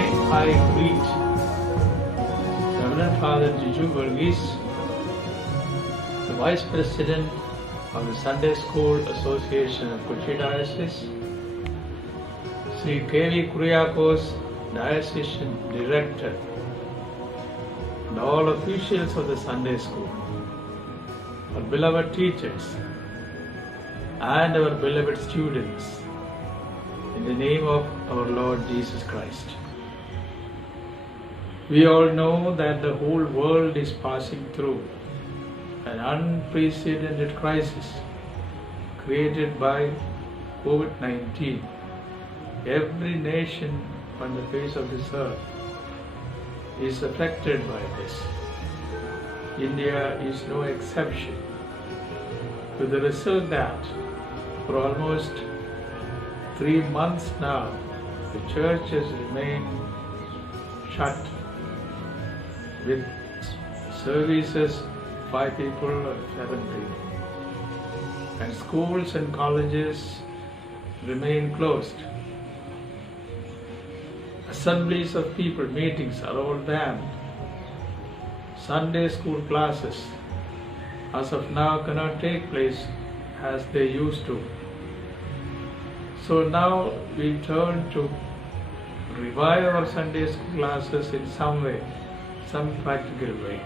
May I greet Reverend Father Jiju Verghese, the Vice President of the Sunday School Association of Kochi Diocese, Sri K.V. Kuriakos, Diocesan Director, and all officials of the Sunday School, our beloved teachers, and our beloved students, in the name of our Lord Jesus Christ. We all know that the whole world is passing through an unprecedented crisis created by COVID-19. Every nation on the face of this earth is affected by this. India is no exception, with the result that for almost 3 months now, the church has remained shut with services 5 people or 7 people, and schools and colleges remain closed. Assemblies of people, meetings are all banned. Sunday school classes as of now cannot take place as they used to. So now we turn to revive our Sunday school classes in some way, some practical way.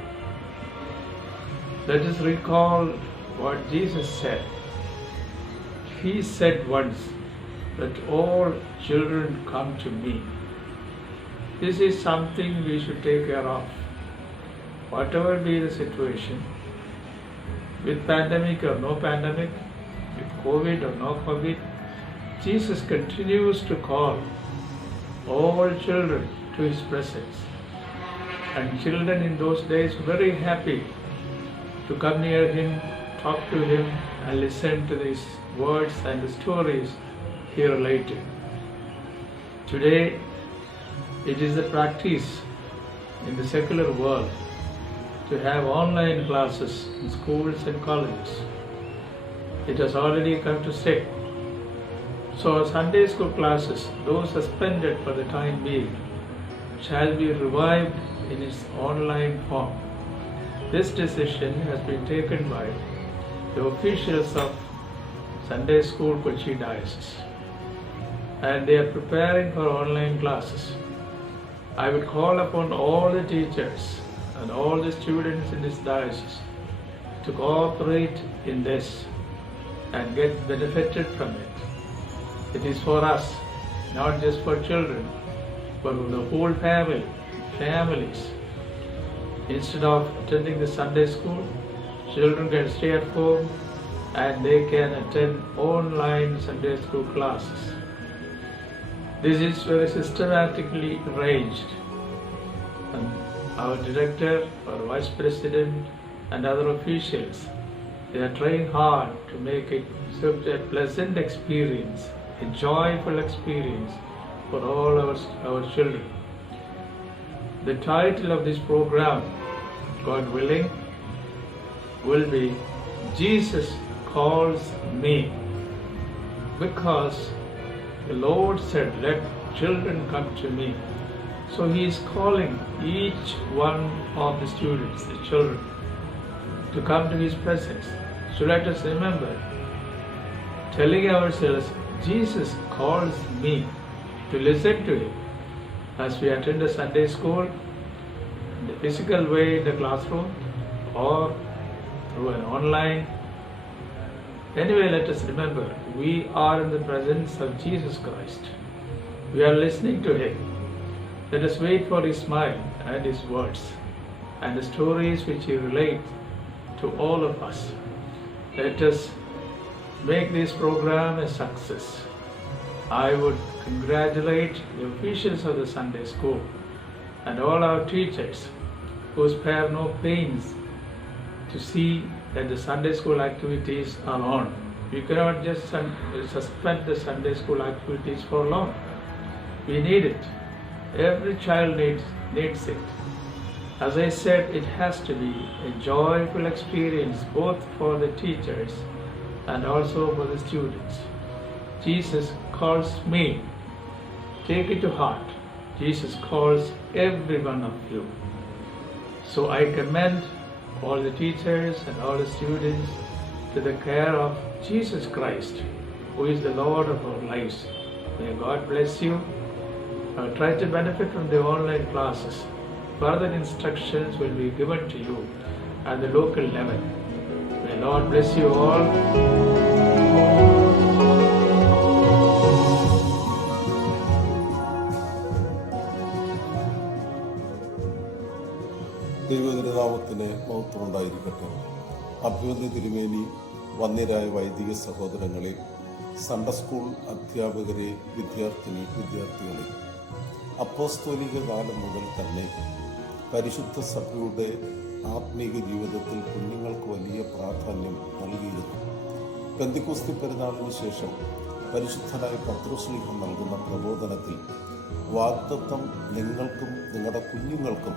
Let us recall what Jesus said. He said once that all children come to me. This is something we should take care of. Whatever be the situation, with pandemic or no pandemic, with COVID or no COVID, Jesus continues to call all children to His presence. And children in those days were very happy to come near Him, talk to Him, and listen to these words and the stories He related. Today, it is the practice in the secular world to have online classes in schools and colleges. It has already come to stay. So Sunday school classes, though suspended for the time being, shall be revived in its online form. This decision has been taken by the officials of Sunday School Kochi Diocese, and they are preparing for online classes. I would call upon all the teachers and all the students in this diocese to cooperate in this and get benefited from it. It is for us, not just for children, but for the whole families. Instead of attending the Sunday school, children can stay at home and they can attend online Sunday school classes. This is very systematically arranged. And our director, our vice president, and other officials, they are trying hard to make it such a pleasant experience, a joyful experience for all our children. The title of this program, God willing, will be Jesus Calls Me, because the Lord said, let children come to me. So He is calling each one of the students, the children, to come to His presence. So let us remember, telling ourselves, Jesus calls me to listen to Him as we attend a Sunday school, in the physical way in the classroom, or through an online. Anyway, let us remember, we are in the presence of Jesus Christ. We are listening to Him. Let us wait for His smile and His words and the stories which He relates to all of us. Let us make this program a success. I would congratulate the officials of the Sunday school and all our teachers who spare no pains to see that the Sunday school activities are on. You cannot just suspend the Sunday school activities for long. We need it. Every child needs it. As I said, it has to be a joyful experience both for the teachers and also for the students. Jesus calls me. Take it to heart. Jesus calls every one of you. So I commend all the teachers and all the students to the care of Jesus Christ, who is the Lord of our lives. May God bless you. Try to benefit from the online classes. Further instructions will be given to you at the local level. May Lord bless you all. ദൈവതിരുനാമത്തിന് മഹത്വമുണ്ടായിരിക്കട്ടെ. അഭിവന്യ തിരുമേനി, വന്ദ്യരായ വൈദിക സഹോദരങ്ങളെ, Sunday school അധ്യാപകരെ, വിദ്യാർത്ഥികളെ, അപ്പോസ്തോലിക കാലം മുതൽ തന്നെ പരിശുദ്ധ സഭയുടെ ആത്മീക ജീവിതത്തിൽ കുഞ്ഞുങ്ങൾക്ക് വലിയ പ്രാധാന്യം നൽകിയിരുന്നു. പെന്തിക്കോസ്തി പെരുന്നാളിന് ശേഷം പരിശുദ്ധനായ പത്രോസ്ലീഹ നൽകുന്ന പ്രബോധനത്തിൽ വാഗ്ദത്തം നിങ്ങൾക്കും നിങ്ങളുടെ കുഞ്ഞുങ്ങൾക്കും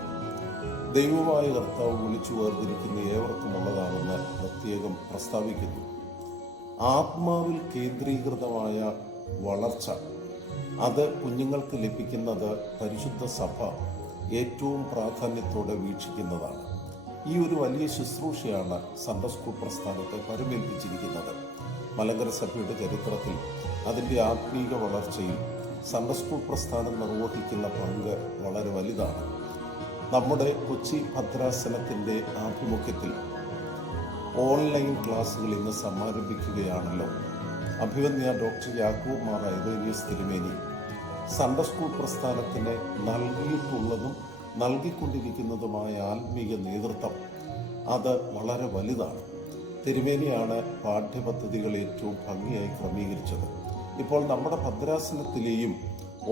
ദൈവമായ കർത്താവ് വിളിച്ചു വേർതിരിക്കുന്ന ഏവർക്കുമുള്ളതാണെന്ന് പ്രത്യേകം പ്രസ്താവിക്കുന്നു. ആത്മാവിൽ കേന്ദ്രീകൃതമായ വളർച്ച, അത് കുഞ്ഞുങ്ങൾക്ക് ലഭിക്കുന്നത് പരിശുദ്ധ സഭ ഏറ്റവും പ്രാധാന്യത്തോടെ വീക്ഷിക്കുന്നതാണ്. ഈ ഒരു വലിയ ശുശ്രൂഷയാണ് സൺഡേ സ്കൂൾ പ്രസ്ഥാനത്തെ പരമേൽപ്പിച്ചിരിക്കുന്നത്. മലങ്കര സഭയുടെ ചരിത്രത്തിൽ അതിൻ്റെ ആത്മീക വളർച്ചയിൽ സൺഡേ സ്കൂൾ പ്രസ്ഥാനം നിർവഹിക്കുന്ന പങ്ക് വളരെ വലുതാണ്. നമ്മുടെ കൊച്ചി ഭദ്രാസനത്തിൻ്റെ ആഭിമുഖ്യത്തിൽ ഓൺലൈൻ ക്ലാസ്സുകൾ ഇന്ന് സമാരംഭിക്കുകയാണല്ലോ. അഭിവന്യ ഡോക്ടർ യാക്കോബ് മാർ ഐറേനിയസ് തിരുമേനി സൺഡേ സ്കൂൾ പ്രസ്ഥാനത്തിന് നൽകിയിട്ടുള്ളതും നൽകിക്കൊണ്ടിരിക്കുന്നതുമായ ആത്മീയ നേതൃത്വം അത് വളരെ വലുതാണ്. തിരുമേനിയാണ് പാഠ്യപദ്ധതികൾ ഏറ്റവും ഭംഗിയായി ക്രമീകരിച്ചത്. ഇപ്പോൾ നമ്മുടെ ഭദ്രാസനത്തിലെയും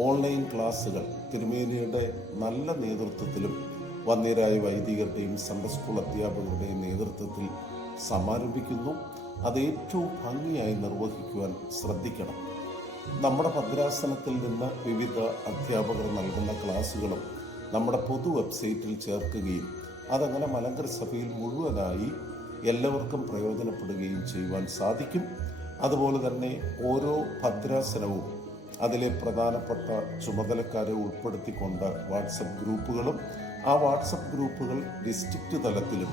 ഓൺലൈൻ ക്ലാസ്സുകൾ തിരുമേനിയുടെ നല്ല നേതൃത്വത്തിലും വന്ദ്യരായ വൈദികരുടെയും സൺഡേ സ്കൂൾ അധ്യാപകരുടെയും നേതൃത്വത്തിൽ സമാരംഭിക്കുന്നു. അത് ഏറ്റവും ഭംഗിയായി നിർവഹിക്കുവാൻ ശ്രദ്ധിക്കണം. നമ്മുടെ ഭദ്രാസനത്തിൽ നിന്ന് വിവിധ അധ്യാപകർ നൽകുന്ന ക്ലാസ്സുകളും നമ്മുടെ പൊതു വെബ്സൈറ്റിൽ ചേർക്കുകയും അതങ്ങനെ മലങ്കര സഭയിൽ മുഴുവനായി എല്ലാവർക്കും പ്രയോജനപ്പെടുകയും ചെയ്യുവാൻ സാധിക്കും. അതുപോലെ തന്നെ ഓരോ ഭദ്രാസനവും അതിലെ പ്രധാനപ്പെട്ട ചുമതലക്കാരെ ഉൾപ്പെടുത്തിക്കൊണ്ട് വാട്സപ്പ് ഗ്രൂപ്പുകളും, ആ വാട്സപ്പ് ഗ്രൂപ്പുകൾ ഡിസ്ട്രിക്റ്റ് തലത്തിലും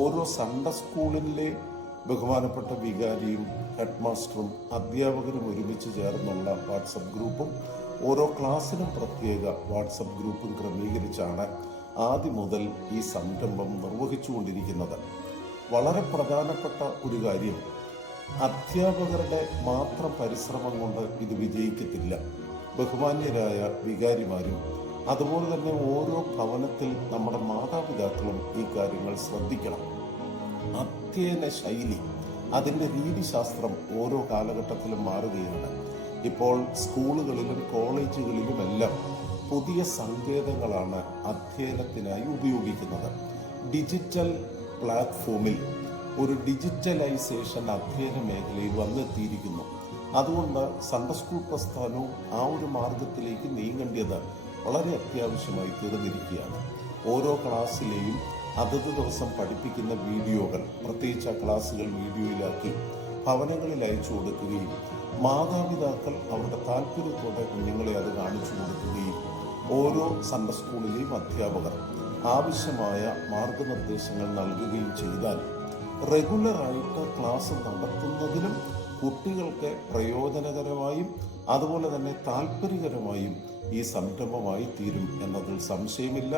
ഓരോ സൺഡേ സ്കൂളിലെ ബഹുമാനപ്പെട്ട വികാരിയും ഹെഡ് മാസ്റ്ററും അധ്യാപകരും ഒരുമിച്ച് ചേർന്നുള്ള വാട്സപ്പ് ഗ്രൂപ്പും ഓരോ ക്ലാസ്സിനും പ്രത്യേക വാട്സപ്പ് ഗ്രൂപ്പും ക്രമീകരിച്ചാണ് ആദ്യം മുതൽ ഈ സംരംഭം നിർവഹിച്ചുകൊണ്ടിരിക്കുന്നത്. വളരെ പ്രധാനപ്പെട്ട ഒരു കാര്യം, അധ്യാപകരുടെ മാത്രം പരിശ്രമം കൊണ്ട് ഇത് വിജയിക്കത്തില്ല. ബഹുമാന്യരായ വികാരിമാരും അതുപോലെ തന്നെ ഓരോ ഭവനത്തിൽ നമ്മുടെ മാതാപിതാക്കളും ഈ കാര്യങ്ങൾ ശ്രദ്ധിക്കണം. അധ്യയന ശൈലി, അതിൻ്റെ രീതിശാസ്ത്രം ഓരോ കാലഘട്ടത്തിലും മാറുകയാണ്. ഇപ്പോൾ സ്കൂളുകളിലും കോളേജുകളിലുമെല്ലാം പുതിയ സങ്കേതങ്ങളാണ് അധ്യയനത്തിനായി ഉപയോഗിക്കുന്നത്. ഡിജിറ്റൽ പ്ലാറ്റ്ഫോമിൽ ഒരു ഡിജിറ്റലൈസേഷൻ അധ്യയന മേഖലയിൽ വന്നെത്തിയിരിക്കുന്നു. അതുകൊണ്ട് സൺഡേ സ്കൂൾ പ്രസ്ഥാനവും ആ ഒരു മാർഗത്തിലേക്ക് നീങ്ങേണ്ടത് വളരെ അത്യാവശ്യമായി തീർന്നിരിക്കുകയാണ്. ഓരോ ക്ലാസ്സിലെയും അതത് ദിവസം പഠിപ്പിക്കുന്ന വീഡിയോകൾ, പ്രത്യേകിച്ച് ആ ക്ലാസ്സുകൾ വീഡിയോയിലാക്കി ഭവനങ്ങളിൽ അയച്ചു കൊടുക്കുകയും മാതാപിതാക്കൾ അവരുടെ താല്പര്യത്തോടെ കുഞ്ഞുങ്ങളെ അത് കാണിച്ചു കൊടുക്കുകയും ഓരോ സൺഡേ സ്കൂളിലെയും അധ്യാപകർ ആവശ്യമായ മാർഗനിർദ്ദേശങ്ങൾ നൽകുകയും ചെയ്താൽ റെഗുലറായിട്ട് ക്ലാസ് നടത്തുന്നതിനും കുട്ടികൾക്ക് പ്രയോജനകരമായും അതുപോലെ തന്നെ താല്പര്യകരമായും ഈ സംരംഭമായി തീരും എന്നതിൽ സംശയമില്ല.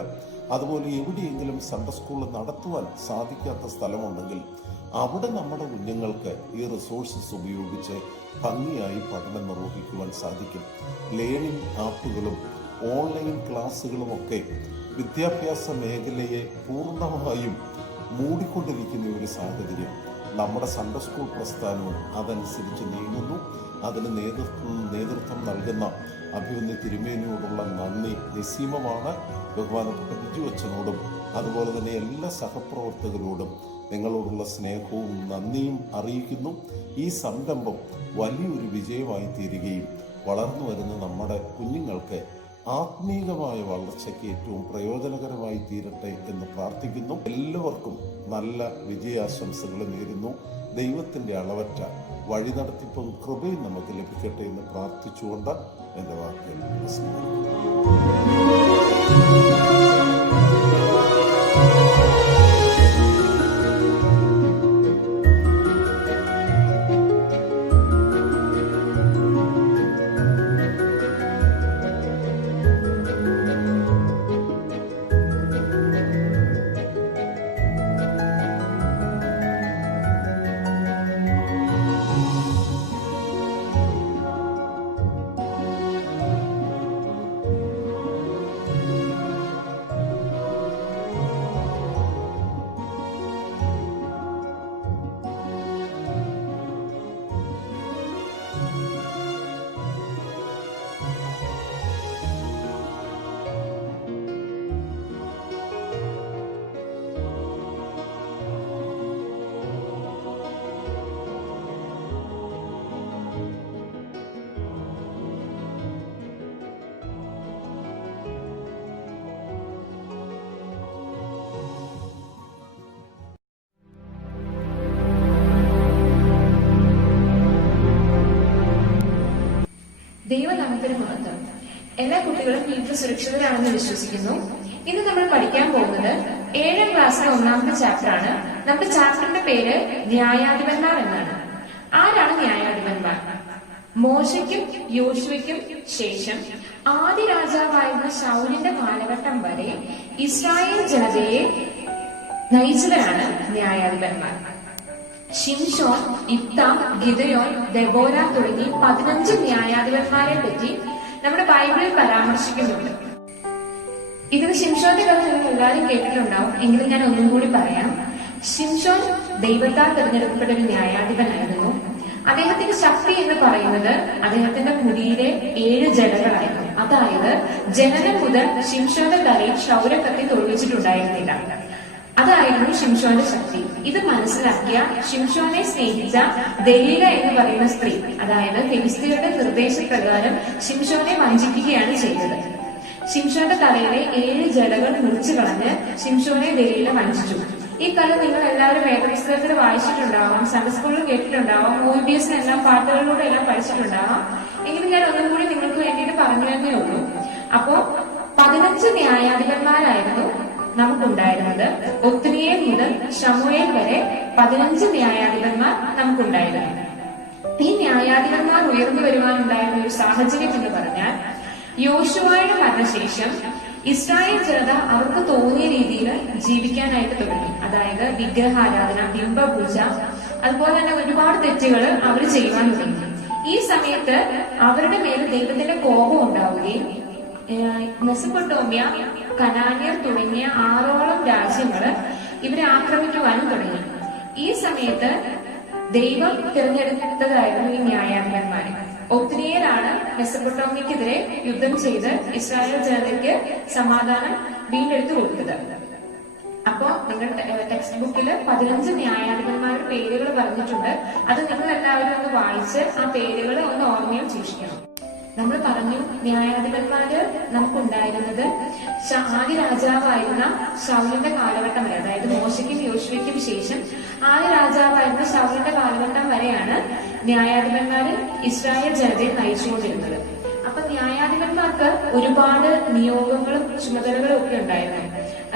അതുപോലെ എവിടെയെങ്കിലും സൺഡേ സ്കൂൾ നടത്തുവാൻ സാധിക്കാത്ത സ്ഥലമുണ്ടെങ്കിൽ അവിടെ നമ്മുടെ കുഞ്ഞുങ്ങൾക്ക് ഈ റിസോഴ്സസ് ഉപയോഗിച്ച് ഭംഗിയായി പഠനം നിർവഹിക്കുവാൻ സാധിക്കും. ലേണിംഗ് ആപ്പുകളും ഓൺലൈൻ ക്ലാസ്സുകളുമൊക്കെ വിദ്യാഭ്യാസ മേഖലയെ പൂർണ്ണമായും മൂടിക്കൊണ്ടിരിക്കുന്ന ഒരു സാഹചര്യം. നമ്മുടെ സൺഡേ സ്കൂൾ പ്രസ്ഥാനവും അതനുസരിച്ച് നീങ്ങുന്നു. അതിന് നേതൃത്വം നൽകുന്ന അഭിവന്യ തിരുമേനിയോടുള്ള നന്ദി നിസ്സീമമാണ്. ബഹുമാനപ്പെട്ട ബിജു അച്ഛനോടും അതുപോലെ തന്നെ എല്ലാ സഹപ്രവർത്തകരോടും നിങ്ങളോടുള്ള സ്നേഹവും നന്ദിയും അറിയിക്കുന്നു. ഈ സംരംഭം വലിയൊരു വിജയമായി തീരുകയും വളർന്നു വരുന്ന നമ്മുടെ കുഞ്ഞുങ്ങൾക്ക് ആത്മീകമായ വളർച്ചയ്ക്ക് ഏറ്റവും പ്രയോജനകരമായി തീരട്ടെ എന്ന് പ്രാർത്ഥിക്കുന്നു. എല്ലാവർക്കും നല്ല വിജയാശംസകൾ നേരുന്നു. ദൈവത്തിൻ്റെ അളവറ്റ വഴി നടത്തിപ്പും കൃപയും നമുക്ക് ലഭിക്കട്ടെ എന്ന് പ്രാർത്ഥിച്ചുകൊണ്ട് എൻ്റെ വാക്കുകൾ ദൈവനാമത്തിന് മഹത്വം. എല്ലാ കുട്ടികളും വീട്ടിൽ സുരക്ഷിതരാണെന്ന് വിശ്വസിക്കുന്നു. ഇന്ന് നമ്മൾ പഠിക്കാൻ പോകുന്നത് 7ാം ക്ലാസ്സിലെ 1ാമത്തെ ചാപ്റ്റർ ആണ്. നമ്മുടെ ചാപ്റ്ററിന്റെ പേര് ന്യായാധിപന്മാർ എന്നാണ്. ആരാണ് ന്യായാധിപന്മാർ? മോശയ്ക്കും യോശുവയ്ക്കും ശേഷം ആദ്യ രാജാവായിരുന്ന ശൗലിന്റെ കാലഘട്ടം വരെ ഇസ്രായേൽ ജനതയെ നയിച്ചവരാണ് ന്യായാധിപന്മാർ. ഷിംഷോൻ, ഇഫ്താം, ഗിദയോൻ, ദെബോര തുടങ്ങി 15 ന്യായാധിപന്മാരെ പറ്റി നമ്മുടെ ബൈബിളിൽ പരാമർശിക്കുന്നുണ്ട്. ഇതിന് ഷിംഷോന്റെ കഥ നിങ്ങൾ എല്ലാവരും കേട്ടിട്ടുണ്ടാവും. എങ്കിലും ഞാൻ ഒന്നും കൂടി പറയാം. ഷിംഷോൻ ദൈവത്താൽ തിരഞ്ഞെടുക്കപ്പെട്ട ഒരു ന്യായാധിപനായിരുന്നു. അദ്ദേഹത്തിന്റെ ശക്തി എന്ന് പറയുന്നത് അദ്ദേഹത്തിന്റെ മുടിയിലെ 7 ജടകളായിരുന്നു. അതായത് ജനനം മുതൽ ഷിംഷോന്റെ തലയിൽ ക്ഷൗരക്കത്തി തൊഴിച്ചിട്ടുണ്ടായിരുന്നില്ല. അതായിരുന്നു ഷിംഷോന്റെ ശക്തി. ഇത് മനസ്സിലാക്കിയ ഷിംഷോനെ സ്നേഹിച്ച ദലീല എന്ന് പറയുന്ന സ്ത്രീ, അതായത് ഫെലിസ്ത്യരുടെ നിർദ്ദേശപ്രകാരം ഷിംഷോനെ വഞ്ചിക്കുകയാണ് ചെയ്തത്. ഷിംഷോന്റെ തലയിലെ 7 ജടകൾ മുറിച്ചു കളഞ്ഞ് ഷിംഷോനെ ദലീല വഞ്ചിച്ചു. ഈ കഥ നിങ്ങൾ എല്ലാവരും വേദപുസ്തകത്തിൽ വായിച്ചിട്ടുണ്ടാവാം, സൺഡേ സ്കൂളിൽ കേട്ടിട്ടുണ്ടാവാം, OEBS എല്ലാം പാട്ടുകളിലൂടെ എല്ലാം പഠിച്ചിട്ടുണ്ടാവാം. എങ്കിലും ഞാൻ ഒന്നും കൂടി നിങ്ങൾക്ക് വേണ്ടിയിട്ട് പറഞ്ഞു തന്നേ ഉള്ളൂ. അപ്പോ 15 ന്യായാധിപന്മാരായിരുന്നു നമുക്കുണ്ടായിരുന്നത്. ഒത്നിയേൽ മുതൽ ശമൂവേൽ വരെ 15 ന്യായാധിപന്മാർ നമുക്കുണ്ടായിരുന്നു. ഈ ന്യായാധിപന്മാർ ഉയർന്നു വരുവാനുണ്ടായിരുന്ന ഒരു സാഹചര്യം എന്ന് പറഞ്ഞാൽ, യോശുവയുടെ മരണശേഷം ഇസ്രായേൽ ജനത അവർക്ക് തോന്നിയ രീതിയിൽ ജീവിക്കാനായിട്ട് തുടങ്ങി. അതായത് വിഗ്രഹാരാധന, ബിംബപൂജ, അതുപോലെ തന്നെ ഒരുപാട് തെറ്റുകൾ അവർ ചെയ്യുവാൻ തുടങ്ങി. ഈ സമയത്ത് അവരുടെ മേൽ ദൈവത്തിന്റെ കോപം ഉണ്ടാവുകയും മെസൊപ്പൊട്ടേമിയ, കനാന്യർ തുടങ്ങിയ 6ഓളം രാജ്യങ്ങള് ഇവരെ ആക്രമിക്കുവാനും തുടങ്ങി. ഈ സമയത്ത് ദൈവം തിരഞ്ഞെടുത്തതായിരുന്നു ഈ ന്യായാധിപന്മാരെ. ഒത്നിയേലാണ് മെസൊപ്പൊട്ടേമിയക്കെതിരെ യുദ്ധം ചെയ്ത് ഇസ്രായേൽ ജനതയ്ക്ക് സമാധാനം വീണ്ടെടുത്തു കൊടുത്തത്. അപ്പോ നിങ്ങളുടെ ടെക്സ്റ്റ് ബുക്കിൽ 15 ന്യായാധിപന്മാരുടെ പേരുകൾ പറഞ്ഞിട്ടുണ്ട്. അത് നിങ്ങൾ എല്ലാവരും ഒന്ന് വായിച്ച് ആ പേരുകൾ ഒന്ന് ഓർമ്മയിൽ സൂക്ഷിക്കണം. നമ്മൾ പറഞ്ഞു ന്യായാധിപന്മാര് നമുക്കുണ്ടായിരുന്നത് ആദ്യ രാജാവായിരുന്ന ശൗലിന്റെ കാലഘട്ടം വരെ, അതായത് മോശയ്ക്കും യോശുവയ്ക്കും ശേഷം ആദ്യ രാജാവായിരുന്ന ശൗലിന്റെ കാലഘട്ടം വരെയാണ് ന്യായാധിപന്മാര് ഇസ്രായേൽ ജനതയെ നയിച്ചുകൊണ്ടിരുന്നത്. അപ്പൊ ന്യായാധിപന്മാർക്ക് ഒരുപാട് നിയോഗങ്ങളും ചുമതലകളും ഒക്കെ ഉണ്ടായിരുന്നു.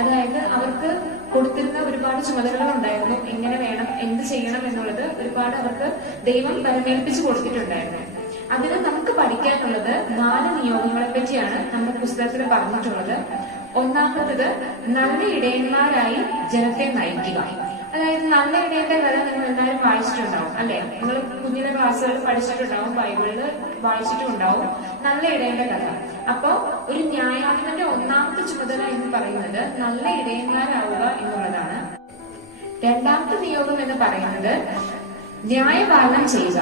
അതായത് അവർക്ക് കൊടുത്തിരുന്ന ഒരുപാട് ചുമതലകൾ ഉണ്ടായിരുന്നു. എങ്ങനെ വേണം, എന്ത് ചെയ്യണം എന്നുള്ളത് ഒരുപാട് അവർക്ക് ദൈവം പരമേൽപ്പിച്ചു കൊടുത്തിട്ടുണ്ടായിരുന്നു. അതിന് നമുക്ക് പഠിക്കാനുള്ളത് 4 നിയോഗങ്ങളെ പറ്റിയാണ് നമ്മുടെ പുസ്തകത്തിൽ പറഞ്ഞിട്ടുള്ളത്. ഒന്നാമത്തത് നല്ല ഇടയന്മാരായി ജനത്തെ നയിക്കുക. അതായത് നല്ല ഇടയന്റെ കഥ നിങ്ങൾ എല്ലാവരും വായിച്ചിട്ടുണ്ടാവും അല്ലെ? നിങ്ങൾ കുഞ്ഞിലെ ക്ലാസ്സുകൾ പഠിച്ചിട്ടുണ്ടാവും, ബൈബിളില് വായിച്ചിട്ടുണ്ടാവും നല്ല ഇടയന്റെ കഥ. അപ്പൊ ഒരു ന്യായാധിപന്റെ ഒന്നാമത്തെ ചുമതല എന്ന് പറയുന്നത് നല്ല ഇടയന്മാരാവുക എന്നുള്ളതാണ്. രണ്ടാമത്തെ നിയോഗം എന്ന് പറയുന്നത് ന്യായപാലനം ചെയ്യുക.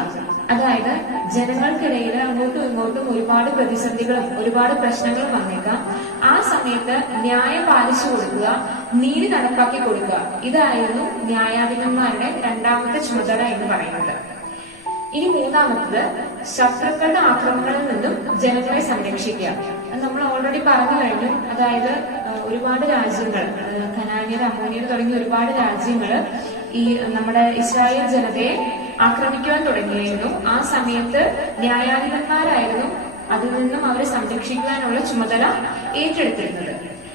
അതായത് ജനങ്ങൾക്കിടയിൽ അങ്ങോട്ടും ഇങ്ങോട്ടും ഒരുപാട് പ്രതിസന്ധികളും ഒരുപാട് പ്രശ്നങ്ങളും വന്നേക്കാം. ആ സമയത്ത് ന്യായം പാലിച്ചു കൊടുക്കുക, നീതി നടപ്പാക്കി കൊടുക്കുക. ഇതായിരുന്നു ന്യായാധിപന്മാരുടെ രണ്ടാമത്തെ ചുമതല എന്ന് പറയുന്നത്. ഇനി മൂന്നാമത്തത് ശത്രുക്കളുടെ ആക്രമണങ്ങളിൽ നിന്നും ജനങ്ങളെ സംരക്ഷിക്കുക. നമ്മൾ ഓൾറെഡി പറഞ്ഞു കഴിഞ്ഞു. അതായത് ഒരുപാട് രാജ്യങ്ങൾ, കനാന്യർ, അമ്മോന്യർ തുടങ്ങിയ ഒരുപാട് രാജ്യങ്ങൾ ഈ നമ്മുടെ ഇസ്രായേൽ ജനതയെ ആക്രമിക്കുവാൻ തുടങ്ങിയിരുന്നു. ആ സമയത്ത് ന്യായാധിപന്മാരായിരുന്നു അതിൽ നിന്നും അവരെ സംരക്ഷിക്കുവാനുള്ള ചുമതല ഏറ്റെടുത്തിരുന്നത്.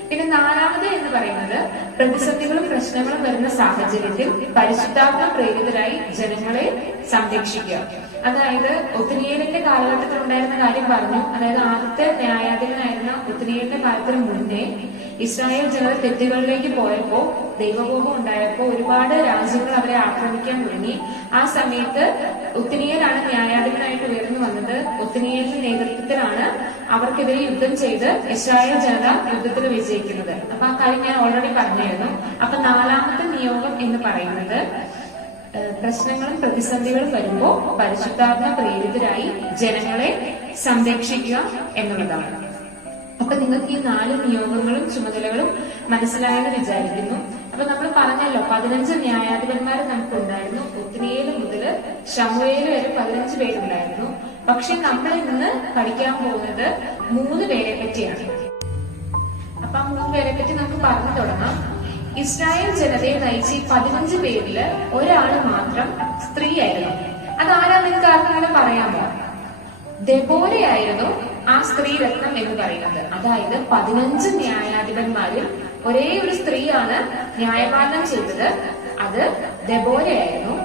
പിന്നെ നാലാമത് എന്ന് പറയുന്നത് പ്രതിസന്ധികളും പ്രശ്നങ്ങളും വരുന്ന സാഹചര്യത്തിൽ പരിശുദ്ധാത്മ പ്രേരിതരായി ജനങ്ങളെ സംരക്ഷിക്കുക. അതായത് ഒത്നിയേലിന്റെ കാലഘട്ടത്തിൽ ഉണ്ടായിരുന്ന കാര്യം പറഞ്ഞു. അതായത് ആദ്യത്തെ ന്യായാധിപനായിരുന്ന ഒത്നിയേലിന്റെ കാലത്തിന് മുന്നേ ഇസ്രായേൽ ജനത തെറ്റുകളിലേക്ക് പോയപ്പോ, ദൈവകോപം ഉണ്ടായപ്പോ ഒരുപാട് രാജ്യങ്ങൾ അവരെ ആക്രമിക്കാൻ തുടങ്ങി. ആ സമയത്ത് ഒത്നിയേലാണ് ന്യായാധിപനായിട്ട് ഉയർന്നു വന്നത്. ഒത്നിയേലിന്റെ നേതൃത്വത്തിലാണ് അവർക്കെതിരെ യുദ്ധം ചെയ്ത് ഇസ്രായേൽ ജനത യുദ്ധത്തിൽ വിജയിക്കുന്നത്. അപ്പൊ ആ കാര്യം ഞാൻ ഓൾറെഡി പറഞ്ഞിരുന്നു. അപ്പൊ നാലാമത്തെ നിയോഗം എന്ന് പറയുന്നത് പ്രശ്നങ്ങളും പ്രതിസന്ധികളും വരുമ്പോ പരിശുദ്ധാത്മ പ്രേരിതരായി ജനങ്ങളെ സംരക്ഷിക്കുക എന്നുള്ളതാണ്. അപ്പൊ നിങ്ങൾക്ക് ഈ 4 നിയോഗങ്ങളും ചുമതലകളും മനസ്സിലായെന്ന് വിചാരിക്കുന്നു. അപ്പൊ നമ്മൾ പറഞ്ഞല്ലോ 15 ന്യായാധിപന്മാർ നമുക്കുണ്ടായിരുന്നു. ഒത്നിയേൽ മുതൽ ശമൂവേൽ വരെ 15 പേരുണ്ടായിരുന്നു. പക്ഷെ നമ്മൾ ഇന്ന് പഠിക്കാൻ പോകുന്നത് 3 പേരെ പറ്റിയാണ്. അപ്പൊ ആ 3 പേരെ പറ്റി നമുക്ക് പറഞ്ഞു തുടങ്ങാം. ഇസ്രായേൽ ജനതയെ നയിച്ച 15 പേരില് ഒരാള് മാത്രം സ്ത്രീയായിരുന്നു. അതാരാ നിങ്ങൾക്ക് ആർക്കെങ്കിലും പറയാമോ? ദെബോരയായിരുന്നു ആ സ്ത്രീ രത്നം എന്ന് പറയുന്നത്. അതായത് 15 ന്യായാധിപന്മാരിൽ ഒരേ ഒരു സ്ത്രീയാണ് ന്യായപാലനം ചെയ്തത്. അത് ദെബോരയായിരുന്നു.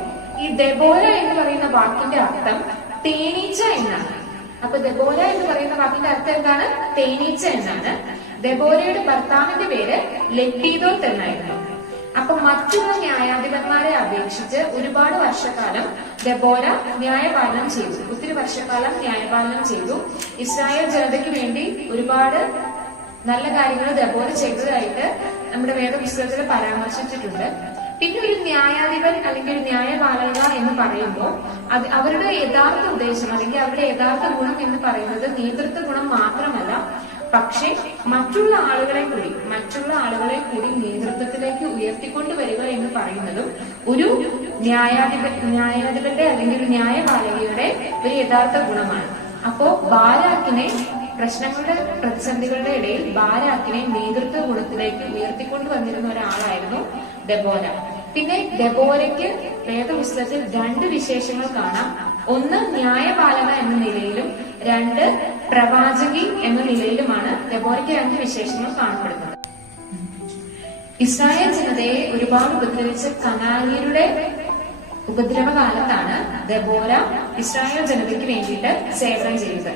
ഈ ദെബോര എന്ന് പറയുന്ന വാക്കിന്റെ അർത്ഥം തേനീച്ച എന്നാണ്. അപ്പൊ ദെബോര എന്ന് പറയുന്ന വാക്കിന്റെ അർത്ഥം എന്താണ്? തേനീച്ച എന്നാണ്. ദെബോരയുടെ ഭർത്താവിന്റെ പേര് ലെപ്പീദോത്ത് എന്നായിരുന്നു. അപ്പൊ മറ്റുള്ള ന്യായാധിപന്മാരെ അപേക്ഷിച്ച് ഒരുപാട് വർഷക്കാലം ദെബോര ന്യായപാലനം ചെയ്തു. ഒത്തിരി വർഷക്കാലം ന്യായപാലനം ചെയ്തു. ഇസ്രായേൽ ജനതയ്ക്ക് വേണ്ടി ഒരുപാട് നല്ല കാര്യങ്ങൾ ദെബോര ചെയ്തതായിട്ട് നമ്മുടെ വേദപുസ്തകത്തിൽ പരാമർശിച്ചിട്ടുണ്ട്. പിന്നെ ഒരു ന്യായാധിപൻ അല്ലെങ്കിൽ ഒരു ന്യായപാലക എന്ന് പറയുമ്പോൾ അത് അവരുടെ യഥാർത്ഥ ഉദ്ദേശം അല്ലെങ്കിൽ അവരുടെ യഥാർത്ഥ ഗുണം എന്ന് പറയുന്നത് നേതൃത്വ ഗുണം മാത്രമല്ല, പക്ഷെ മറ്റുള്ള ആളുകളെ കൂടി നേതൃത്വത്തിലേക്ക് ഉയർത്തിക്കൊണ്ടുവരിക എന്ന് പറയുന്നതും ഒരു ന്യായാധിപന്റെ അല്ലെങ്കിൽ ഒരു ന്യായപാലകയുടെ ഒരു യഥാർത്ഥ ഗുണമാണ്. അപ്പോ ബാരാക്കിനെ പ്രശ്നങ്ങളുടെ പ്രതിസന്ധികളുടെ ഇടയിൽ ബാരാക്കിനെ നേതൃത്വ ഗുണത്തിലേക്ക് ഉയർത്തിക്കൊണ്ടുവന്നിരുന്ന ഒരാളായിരുന്നു ദെബോര. പിന്നെ ദെബോരയ്ക്ക് വേദപുസ്തകത്തിൽ 2 വിശേഷങ്ങൾ കാണാം. ഒന്ന് ന്യായപാലക എന്ന നിലയിലും 2 പ്രവാചകി എന്ന നിലയിലുമാണ് ദെബോരയ്ക്ക് 2 വിശേഷങ്ങൾ കാണപ്പെടുന്നത്. ഇസ്രായേൽ ജനതയെ ഒരുപാട് ഉപദ്രവിച്ച കനാന്യരുടെ ഉപദ്രവകാലത്താണ് ദെബോര ഇസ്രായേൽ ജനതയ്ക്ക് വേണ്ടിയിട്ട് സേവനം ചെയ്തത്.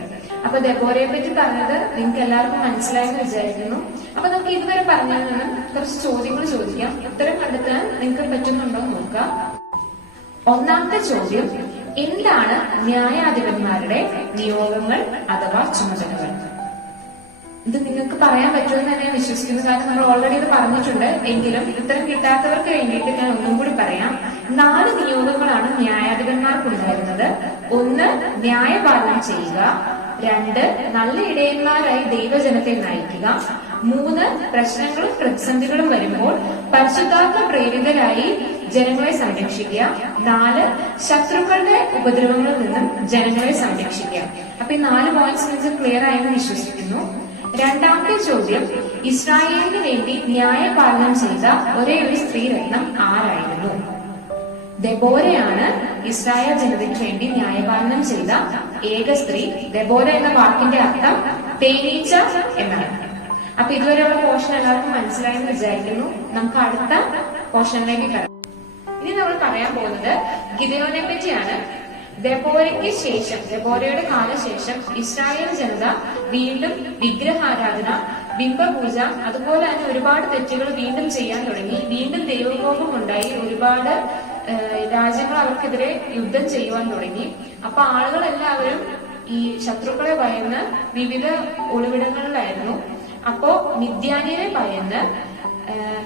അപ്പൊ ദെബോരയെ പറ്റി പറഞ്ഞത് നിങ്ങൾക്ക് എല്ലാവർക്കും മനസ്സിലായെന്ന് വിചാരിക്കുന്നു. അപ്പൊ നമുക്ക് ഇതുവരെ പറഞ്ഞതിൽ നിന്നും കുറച്ച് ചോദ്യങ്ങൾ ചോദിക്കാം. ഉത്തരം കണ്ടെത്താൻ നിങ്ങൾക്ക് പറ്റുന്നുണ്ടോ എന്ന് നോക്കാം. ഒന്നാമത്തെ ചോദ്യം, എന്താണ് ന്യായാധിപന്മാരുടെ നിയോഗങ്ങൾ അഥവാ ചുമതലകൾ? ഇത് നിങ്ങൾക്ക് പറയാൻ പറ്റുമെന്ന് തന്നെ ഞാൻ വിശ്വസിക്കുന്നു. കാരണം നമ്മൾ ഓൾറെഡി ഇത് പറഞ്ഞിട്ടുണ്ട്. എങ്കിലും ഉത്തരം കിട്ടാത്തവർക്ക് വേണ്ടിയിട്ട് ഞാൻ ഒന്നും കൂടി പറയാം. 4 നിയോഗങ്ങളാണ് ന്യായാധിപന്മാർക്കുണ്ടായിരുന്നത്. 1 ന്യായപാലനം ചെയ്യുക, 2 നല്ല ഇടയന്മാരായി ദൈവജനത്തെ നയിക്കുക, 3 പ്രശ്നങ്ങളും പ്രതിസന്ധികളും വരുമ്പോൾ പരിശുദ്ധാത്മ പ്രേരിതരായി ജനങ്ങളെ സംരക്ഷിക്കുക, 4 ശത്രുക്കളുടെ ഉപദ്രവങ്ങളിൽ നിന്നും ജനങ്ങളെ സംരക്ഷിക്കുക. അപ്പൊ ഈ 4 പോയിന്റ്സ് നിങ്ങൾക്ക് ക്ലിയർ ആയെന്ന് വിശ്വസിക്കുന്നു. രണ്ടാമത്തെ ചോദ്യം, ഇസ്രായേലിന് വേണ്ടി ന്യായപാലനം ചെയ്ത ഒരേ ഒരു സ്ത്രീ രത്നം ആരായിരുന്നു? ദെബോരയാണ് ഇസ്രായേൽ ജനതയ്ക്ക് വേണ്ടി ന്യായപാലനം ചെയ്ത ഏക സ്ത്രീ. ദെബോര എന്ന വാക്കിന്റെ അർത്ഥം തേനീച്ച എന്നാണ്. അപ്പൊ ഇതുവരെയുള്ള പോർഷൻ എല്ലാവർക്കും മനസ്സിലായെന്ന് വിചാരിക്കുന്നു. നമുക്ക് അടുത്ത പോർഷനിലേക്ക് കടക്കാം. ഇനി നമ്മൾ പറയാൻ പോകുന്നത് ഗിദെയോനെ പറ്റിയാണ്. ദെബോരയ്ക്ക് ശേഷം, ദെബോരയുടെ കാലശേഷം ഇസ്രായേൽ ജനത വീണ്ടും വിഗ്രഹാരാധന, ബിംബപൂജ, അതുപോലെ തന്നെ ഒരുപാട് തെറ്റുകൾ വീണ്ടും ചെയ്യാൻ തുടങ്ങി. വീണ്ടും ദൈവകോപം ഉണ്ടായി. ഒരുപാട് രാജ്യങ്ങൾ അവർക്കെതിരെ യുദ്ധം ചെയ്യുവാൻ തുടങ്ങി. അപ്പൊ ആളുകളെല്ലാവരും ഈ ശത്രുക്കളെ ഭയന്ന് വിവിധ ഒളിവിടങ്ങളിലായിരുന്നു. അപ്പോ മിദ്യാന്യരെ ഭയന്ന്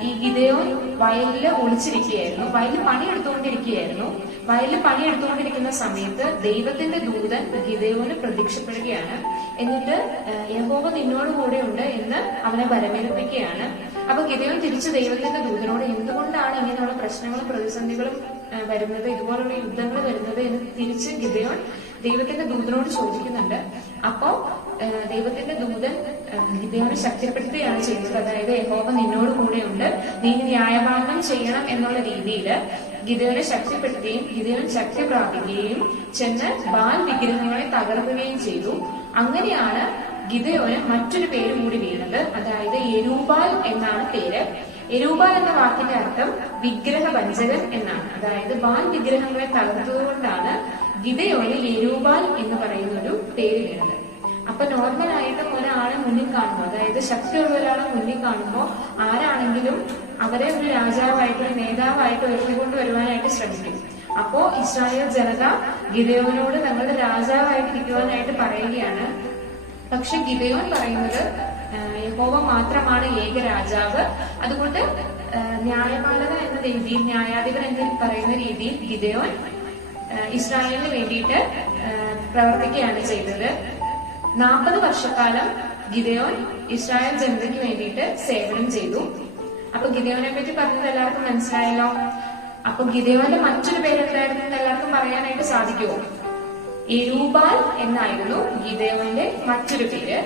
ഈ ഗിദെയോൻ വയലില് ഒളിച്ചിരിക്കുകയായിരുന്നു. വയലിൽ പണിയെടുത്തുകൊണ്ടിരിക്കുകയായിരുന്നു. വയലിൽ പണിയെടുത്തുകൊണ്ടിരിക്കുന്ന സമയത്ത് ദൈവത്തിന്റെ ദൂതൻ ഗിദെയോന് പ്രത്യക്ഷപ്പെടുകയാണ്. എന്നിട്ട് യഹോവ നിന്നോട് കൂടെ ഉണ്ട് എന്ന് അവനെ ഭരമേൽപ്പിക്കുകയാണ്. അപ്പൊ ഗിദെയോൻ തിരിച്ച് ദൈവത്തിന്റെ ദൂതനോട് എന്തുകൊണ്ടാണ് ഇങ്ങനെയുള്ള പ്രശ്നങ്ങളും പ്രതിസന്ധികളും വരുന്നത്, ഇതുപോലുള്ള യുദ്ധങ്ങൾ വരുന്നത് എന്ന് തിരിച്ച് ഗിദെയോൻ ദൈവത്തിന്റെ ദൂതനോട് ചോദിക്കുന്നുണ്ട്. അപ്പോ ദൈവത്തിന്റെ ദൂതൻ ഗിദെയോനെ ശക്തിപ്പെടുത്തുകയാണ് ചെയ്യുന്നത്. അതായത് യഹോവ നിന്നോട് കൂടെയുണ്ട്, നീ ന്യായപാലനം ചെയ്യണം എന്നുള്ള രീതിയിൽ ഗിദെയോനെ ശക്തിപ്പെടുത്തുകയും ഗിദെയോൻ ശക്തി പ്രാപിക്കുകയും ചെന്ന് ബാൽ വിഗ്രഹങ്ങളെ തകർക്കുകയും ചെയ്തു. അങ്ങനെയാണ് ഗിദെയോന് മറ്റൊരു പേര് കൂടി വീണത്. അതായത് യെരൂബാൽ എന്നാണ് പേര്. യെരൂബാൽ എന്ന വാക്കിന്റെ അർത്ഥം വിഗ്രഹഭഞ്ജകൻ എന്നാണ്. അതായത് ബാൽ വിഗ്രഹങ്ങളെ തകർത്തതുകൊണ്ടാണ് ഗിദെയോന് യെരൂബാൽ എന്ന് പറയുന്ന ഒരു പേര് വീണത്. അപ്പൊ നോർമലായിട്ടും ഒരാളെ മുന്നിൽ കാണുമ്പോൾ, അതായത് ശക്തിയുള്ള ഒരാളെ മുന്നിൽ കാണുമ്പോൾ ആരാണെങ്കിലും അവരെ ഒരു രാജാവായിട്ട് ഒരു നേതാവായിട്ട് ഉയർത്തിക്കൊണ്ട് വരുവാനായിട്ട് ശ്രമിക്കും. അപ്പോ ഇസ്രായേൽ ജനത ഗിദെയോനോട് തങ്ങളുടെ രാജാവായിട്ട് ഇരിക്കുവാനായിട്ട് പറയുകയാണ്. പക്ഷെ ഗിദെയോൻ പറയുന്നത് യഹോവ മാത്രമാണ് ഏക രാജാവ്. അതുകൊണ്ട് ന്യായപാലക എന്ന രീതിയിൽ, ന്യായാധിപൻ എന്ന് പറയുന്ന രീതിയിൽ ഗിദെയോൻ ഇസ്രായേലിന് വേണ്ടിയിട്ട് പ്രവർത്തിക്കുകയാണ് ചെയ്തത്. 40 വർഷക്കാലം ഗിദെയോൻ ഇസ്രായേൽ ജനതയ്ക്ക് വേണ്ടിയിട്ട് സേവനം ചെയ്തു. അപ്പൊ ഗിദെയോനെ പറ്റി പറഞ്ഞത് എല്ലാവർക്കും മനസ്സിലായല്ലോ. അപ്പൊ ഗിദെയോന്റെ മറ്റൊരു പേരെന്തായിരുന്നു എല്ലാവർക്കും പറയാനായിട്ട് സാധിക്കുമോ? യെരൂബാൽ എന്നായിരുന്നു ഗിദെയോന്റെ മറ്റൊരു പേര്.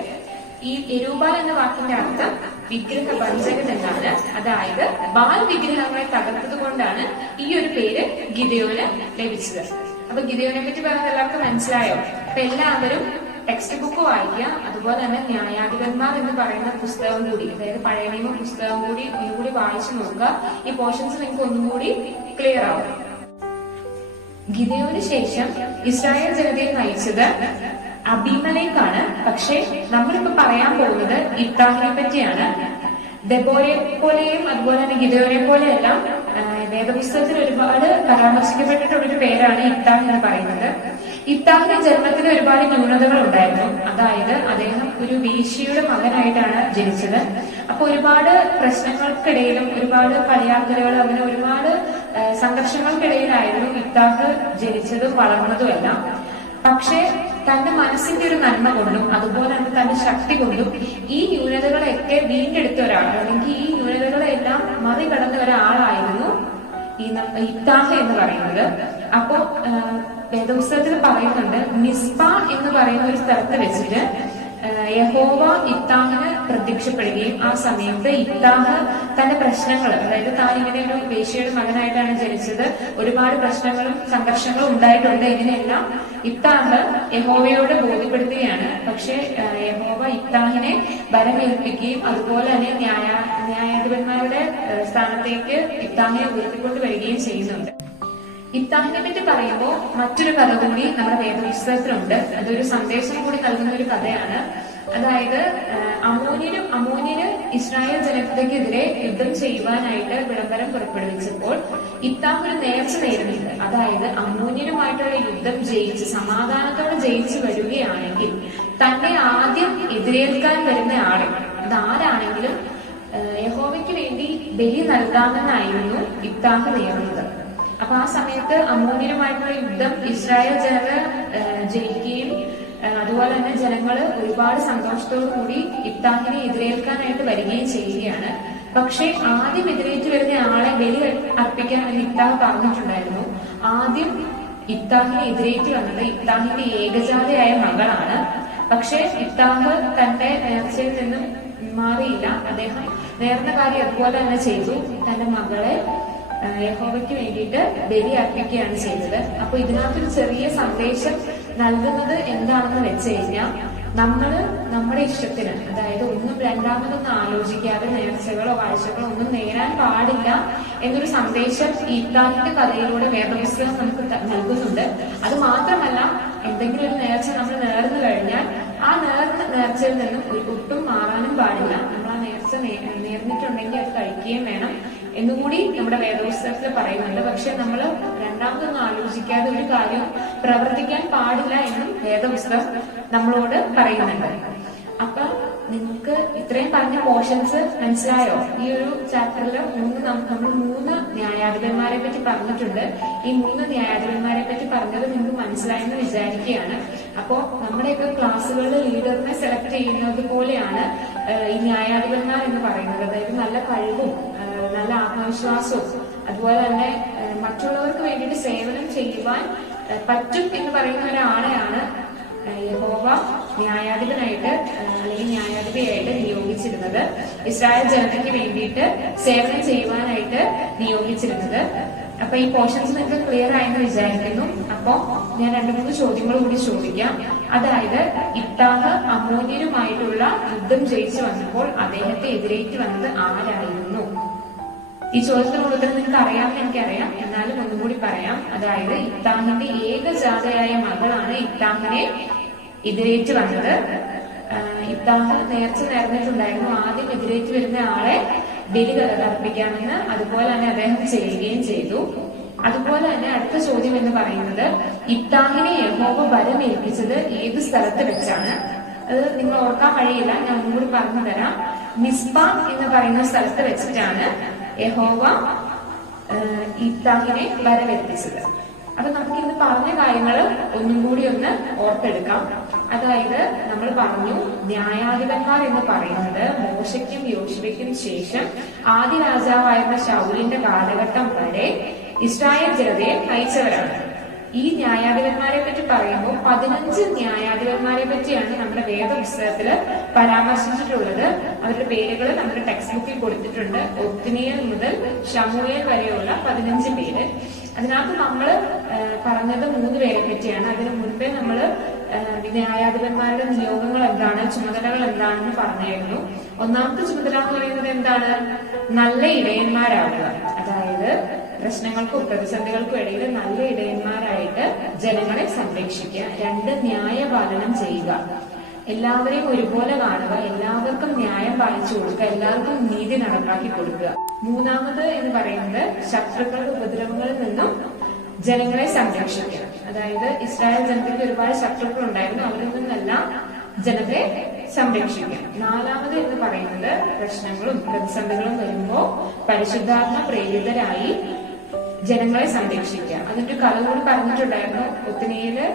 ഈ യെരൂബാൽ എന്ന വാക്കിന്റെ അർത്ഥം വിഗ്രഹഭഞ്ജകൻ എന്നാണ്. അതായത് ബാൽ വിഗ്രഹങ്ങളെ തകർത്തത് കൊണ്ടാണ് ഈ ഒരു പേര് ഗിദെയോന് ലഭിച്ചത്. അപ്പൊ ഗിദെയോനെ പറ്റി പറഞ്ഞത് എല്ലാവർക്കും മനസ്സിലായോ? അപ്പൊ എല്ലാവരും ടെക്സ്റ്റ് ബുക്ക് വായിക്കുക. അതുപോലെ തന്നെ ന്യായാധിപന്മാർ എന്ന് പറയുന്ന പുസ്തകം കൂടി, അതായത് പഴയ നിയമ പുസ്തകം കൂടി ഒന്നുകൂടി വായിച്ചു നോക്കുക. ഈ പോർഷൻസ് നിങ്ങൾക്ക് ഒന്നും കൂടി ക്ലിയർ ആവും. ഗിദെയോന് ശേഷം ഇസ്രായേൽ ജനതയെ നയിച്ചത് അബീമലേക്കാണ്. പക്ഷെ നമ്മളിപ്പോ പറയാൻ പോകുന്നത് ഇഫ്താഹിനെ പറ്റിയാണ്. ദെബോരെ പോലെയും അതുപോലെ തന്നെ ഗിദെയോനെ പോലെയെല്ലാം വേദപുസ്തകത്തിൽ ഒരുപാട് പരാമർശിക്കപ്പെട്ടിട്ടുള്ളൊരു പേരാണ് ഇഫ്താഹ് എന്ന് പറയുന്നത്. ഇഫ്താഹിന്റെ ജന്മത്തിന് ഒരുപാട് ന്യൂനതകൾ ഉണ്ടായിരുന്നു. അതായത് അദ്ദേഹം ഒരു വേശ്യയുടെ മകനായിട്ടാണ് ജനിച്ചത്. അപ്പൊ ഒരുപാട് പ്രശ്നങ്ങൾക്കിടയിലും ഒരുപാട് കളിയാക്കലുകൾ, അങ്ങനെ ഒരുപാട് സംഘർഷങ്ങൾക്കിടയിലായിരുന്നു ഇഫ്താഹ് ജനിച്ചതും വളർന്നതുമെല്ലാം. പക്ഷെ തന്റെ മനസ്സിന്റെ ഒരു നന്മ കൊണ്ടും അതുപോലെ തന്നെ തന്റെ ശക്തി കൊണ്ടും ഈ ന്യൂനതകളെയൊക്കെ വീണ്ടെടുത്ത ഒരാൾ, അല്ലെങ്കിൽ ഈ ന്യൂനതകളെല്ലാം മറികടന്ന ഒരാളായിരുന്നു ഈ ഇഫ്താഹ് എന്ന് പറയുന്നത്. അപ്പോ വേദപുസ്തകത്തിൽ പറയുന്നുണ്ട്, മിസ്പ എന്ന് പറയുന്ന ഒരു സ്ഥലത്ത് വെച്ചിട്ട് യഹോവ ഇഫ്താഹിന് പ്രത്യക്ഷപ്പെടുകയും ആ സമയത്ത് ഇഫ്താഹ് തന്റെ പ്രശ്നങ്ങൾ, അതായത് താൻ ഇങ്ങനെ ഒരു വേശ്യയുടെ മകനായിട്ടാണ് ജനിച്ചത്, ഒരുപാട് പ്രശ്നങ്ങളും സംഘർഷങ്ങളും ഉണ്ടായിട്ടുണ്ട്, ഇതിനെല്ലാം ഇഫ്താഹ് യഹോവയോട് ബോധ്യപ്പെടുത്തുകയാണ്. പക്ഷെ യഹോവ ഇഫ്താഹിനെ ബലമേൽപ്പിക്കുകയും അതുപോലെ തന്നെ ന്യായാധിപന്മാരുടെ സ്ഥാനത്തേക്ക് ഇഫ്താഹിനെ ഉയർത്തിക്കൊണ്ട് വരികയും ചെയ്യുന്നുണ്ട്. ഇഫ്താഹിനെ പറ്റി പറയുമ്പോൾ മറ്റൊരു കഥ കൂടി നമ്മുടെ വേദപുസ്തകത്തിലുണ്ട്. അതൊരു സന്ദേശം കൂടി നൽകുന്ന ഒരു കഥയാണ്. അതായത് അമോന്യര് ഇസ്രായേൽ ജനതയ്ക്കെതിരെ യുദ്ധം ചെയ്യുവാനായിട്ട് വിളംബരം പുറപ്പെടുവിച്ചപ്പോൾ ഇഫ്താഹ് ഒരു നേർച്ച നേരുന്നുണ്ട്. അതായത് അമോന്യരുമായിട്ടുള്ള യുദ്ധം ജയിച്ച് സമാധാനത്തോടെ ജയിച്ചു വരികയാണെങ്കിൽ തന്നെ ആദ്യം എതിരേൽക്കാൻ വരുന്ന ആളെ, അത് ആരാണെങ്കിലും യഹോവയ്ക്ക് വേണ്ടി ബലി നൽകാമെന്നായിരുന്നു ഇഫ്താഹ് നേർന്നത്. അപ്പൊ ആ സമയത്ത് അമോന്യരുമായിട്ടുള്ള യുദ്ധം ഇസ്രായേൽ ജനത ജയിക്കുകയും അതുപോലെ തന്നെ ജനങ്ങൾ ഒരുപാട് സന്തോഷത്തോടു കൂടി ഇഫ്താഹിനെ എതിരേൽക്കാനായിട്ട് വരികയും ചെയ്യുകയാണ്. പക്ഷെ ആദ്യം എതിരേറ്റ് വരുന്ന ആളെ ബലി അർപ്പിക്കാമെന്ന് ഇഫ്താഹ് പറഞ്ഞിട്ടുണ്ടായിരുന്നു. ആദ്യം ഇഫ്താഹിനെ എതിരേറ്റ് വന്നത് ഇഫ്താഹിന്റെ ഏകജാതയായ മകളാണ്. പക്ഷെ ഇഫ്താഹ് തന്റെ നേർച്ചയിൽ നിന്നും മാറിയില്ല. അദ്ദേഹം നേർന്ന കാര്യം അതുപോലെ തന്നെ ചെയ്തു. തന്റെ മകളെ യഹോവയ്ക്ക് വേണ്ടിയിട്ട് ബലി അർപ്പിക്കുകയാണ് ചെയ്തത്. അപ്പൊ ഇതിനകത്തൊരു ചെറിയ സന്ദേശം നൽകുന്നത് എന്താണെന്ന് വെച്ച് കഴിഞ്ഞാൽ, നമ്മള് നമ്മുടെ ഇഷ്ടത്തിന്, അതായത് ഒന്നും രണ്ടാമതൊന്നും ആലോചിക്കാതെ നേർച്ചകളോ കാഴ്ചകളോ ഒന്നും നേരാൻ പാടില്ല എന്നൊരു സന്ദേശം ഈ ഇഫ്താഹിന്റെ കഥയിലൂടെ വേദപുസ്തകം നമുക്ക് നൽകുന്നുണ്ട്. അത് മാത്രമല്ല, എന്തെങ്കിലും ഒരു നേർച്ച നമ്മൾ നേർന്നു കഴിഞ്ഞാൽ ആ നേർച്ചയിൽ നിന്നും ഒട്ടും മാറാനും പാടില്ല. നമ്മൾ ആ നേർച്ച നേർന്നിട്ടുണ്ടെങ്കിൽ അത് കഴിക്കുകയും വേണം എന്നുകൂടി നമ്മുടെ വേദപുസ്തകത്തിൽ പറയുന്നുണ്ട്. പക്ഷെ നമ്മൾ രണ്ടാമതൊന്നും ആലോചിക്കാതെ ഒരു കാര്യം പ്രവർത്തിക്കാൻ പാടില്ല എന്നും വേദപുസ്തകം നമ്മളോട് പറയുന്നുണ്ട്. അപ്പൊ നിങ്ങൾക്ക് ഇത്രയും പറഞ്ഞ പോർഷൻസ് മനസ്സിലായോ? ഈ ഒരു ചാപ്റ്ററിൽ നമ്മൾ 3 ന്യായാധിപന്മാരെ പറ്റി പറഞ്ഞിട്ടുണ്ട്. ഈ 3 ന്യായാധിപന്മാരെ പറ്റി പറഞ്ഞത് നിങ്ങൾക്ക് മനസ്സിലായെന്ന് വിചാരിക്കുകയാണ്. അപ്പോ നമ്മുടെയൊക്കെ ക്ലാസ്സുകളിൽ ലീഡറിനെ സെലക്ട് ചെയ്യുന്നത് പോലെയാണ് ഈ ന്യായാധിപന്മാർ എന്ന് പറയുന്നത്. അതായത് നല്ല കഴിവും നല്ല ആത്മവിശ്വാസവും അതുപോലെ തന്നെ മറ്റുള്ളവർക്ക് വേണ്ടിയിട്ട് സേവനം ചെയ്യുവാൻ പറ്റും എന്ന് പറയുന്ന ഒരാളെയാണ് യഹോവ ന്യായാധിപനായിട്ട് അല്ലെങ്കിൽ ന്യായാധിപയായിട്ട് നിയോഗിച്ചിരുന്നത്. ഇസ്രായേൽ ജനതയ്ക്ക് വേണ്ടിയിട്ട് സേവനം ചെയ്യുവാനായിട്ട് നിയോഗിച്ചിരുന്നത്. അപ്പൊ ഈ പോർഷൻസ് നിങ്ങൾക്ക് ക്ലിയർ ആയെന്ന് വിചാരിക്കുന്നു. അപ്പൊ ഞാൻ 2-3 ചോദ്യങ്ങൾ കൂടി ചോദിക്കാം. അതായത് ഇത്താഹ് അമ്മോന്യരുമായിട്ടുള്ള യുദ്ധം ജയിച്ചു വന്നപ്പോൾ അദ്ദേഹത്തെ എതിരേറ്റ് വന്നത് ആരായിരുന്നു? ഈ ചോദ്യത്തിനുള്ള ഉത്തരം നിങ്ങൾക്ക് അറിയാമെന്ന് എനിക്കറിയാം, എന്നാലും ഒന്നും കൂടി പറയാം. അതായത് ഇത്താഹിന്റെ ഏകജാതയായ മകളാണ് ഇത്താഹിനെ എതിരേറ്റ് വന്നത്. ഇത്താഹ് നേർച്ച നേർന്നിട്ടുണ്ടായിരുന്നു ആദ്യം എതിരേറ്റ് വരുന്ന ആളെ ബലി അർപ്പിക്കാമെന്ന്. അതുപോലെ തന്നെ അദ്ദേഹം ചെയ്യുകയും ചെയ്തു. അതുപോലെ തന്നെ അടുത്ത ചോദ്യം എന്ന് പറയുന്നത് ഇത്താഹിനെ യഹോവ വരമേൽപ്പിച്ചത് ഏത് സ്ഥലത്ത് വെച്ചാണ്? അത് നിങ്ങൾ ഓർക്കാൻ കഴിയില്ല, ഞാൻ ഒന്നുകൂടി പറഞ്ഞു തരാം. മിസ്പ എന്ന് പറയുന്ന സ്ഥലത്ത് വെച്ചിട്ടാണ് യഹോവ ഇത്താഹിനെ വരമേൽപ്പിച്ചത്. അപ്പൊ നമുക്ക് ഇന്ന് പറഞ്ഞ കാര്യങ്ങൾ ഒന്നും കൂടി ഒന്ന് ഓർത്തെടുക്കാം. അതായത് നമ്മൾ പറഞ്ഞു, ന്യായാധിപന്മാർ എന്ന് പറയുന്നത് മോശയ്ക്കും യോശുവയ്ക്കും ശേഷം ആദ്യ രാജാവായിരുന്ന ശൗലിന്റെ കാലഘട്ടം വരെ ഇസ്രായേൽ ജനതയെ നയിച്ചവരാണ്. ഈ ന്യായാധിപന്മാരെ പറ്റി പറയുമ്പോൾ 15 ന്യായാധിപന്മാരെ പറ്റിയാണ് നമ്മുടെ വേദപുസ്തകത്തില് പരാമർശിച്ചിട്ടുള്ളത്. അവരുടെ പേരുകൾ നമ്മുടെ ടെക്സ്റ്റ് ബുക്കിൽ കൊടുത്തിട്ടുണ്ട്. ഒത്നിയേൽ മുതൽ ശമൂയേൽ വരെയുള്ള 15 പേര്. അതിനകത്ത് നമ്മൾ പറഞ്ഞത് 3 പേരെ പറ്റിയാണ്. അതിനു മുൻപേ നമ്മൾ ന്യായാധിപന്മാരുടെ നിയോഗങ്ങൾ എന്താണ്, ചുമതലകൾ എന്താണെന്ന് പറഞ്ഞായിരുന്നു. ഒന്നാമത്തെ ചുമതല എന്ന് പറയുന്നത് എന്താണ്? നല്ല ഇടയന്മാരാകുക. അതായത് പ്രശ്നങ്ങൾക്കും പ്രതിസന്ധികൾക്കും ഇടയിൽ നല്ല ഇടയന്മാരായിട്ട് ജനങ്ങളെ സംരക്ഷിക്കുക. 2, ന്യായപാലനം ചെയ്യുക. എല്ലാവരെയും ഒരുപോലെ കാണുക, എല്ലാവർക്കും ന്യായം പാലിച്ചു കൊടുക്കുക, എല്ലാവർക്കും നീതി നടപ്പാക്കി കൊടുക്കുക. 3ാമത് എന്ന് പറയുന്നത് ശത്രുക്കളുടെ ഉപദ്രവങ്ങളിൽ നിന്നും ജനങ്ങളെ സംരക്ഷിക്കുക. അതായത് ഇസ്രായേൽ ജനതയ്ക്ക് ഒരുപാട് ശത്രുക്കൾ ഉണ്ടായിരുന്നു, അവരിൽ നിന്നെല്ലാം ജനത്തെ സംരക്ഷിക്കുക. 4ാമത് എന്ന് പറയുന്നത് പ്രശ്നങ്ങളും പ്രതിസന്ധികളും വരുമ്പോൾ പരിശുദ്ധാത്മ പ്രേരിതരായി ജനങ്ങളെ സംരക്ഷിക്കുക. അതിന്റെ കഥ കൂടി പറഞ്ഞിട്ടുണ്ടായിരുന്നു. ഒത്നിയേല്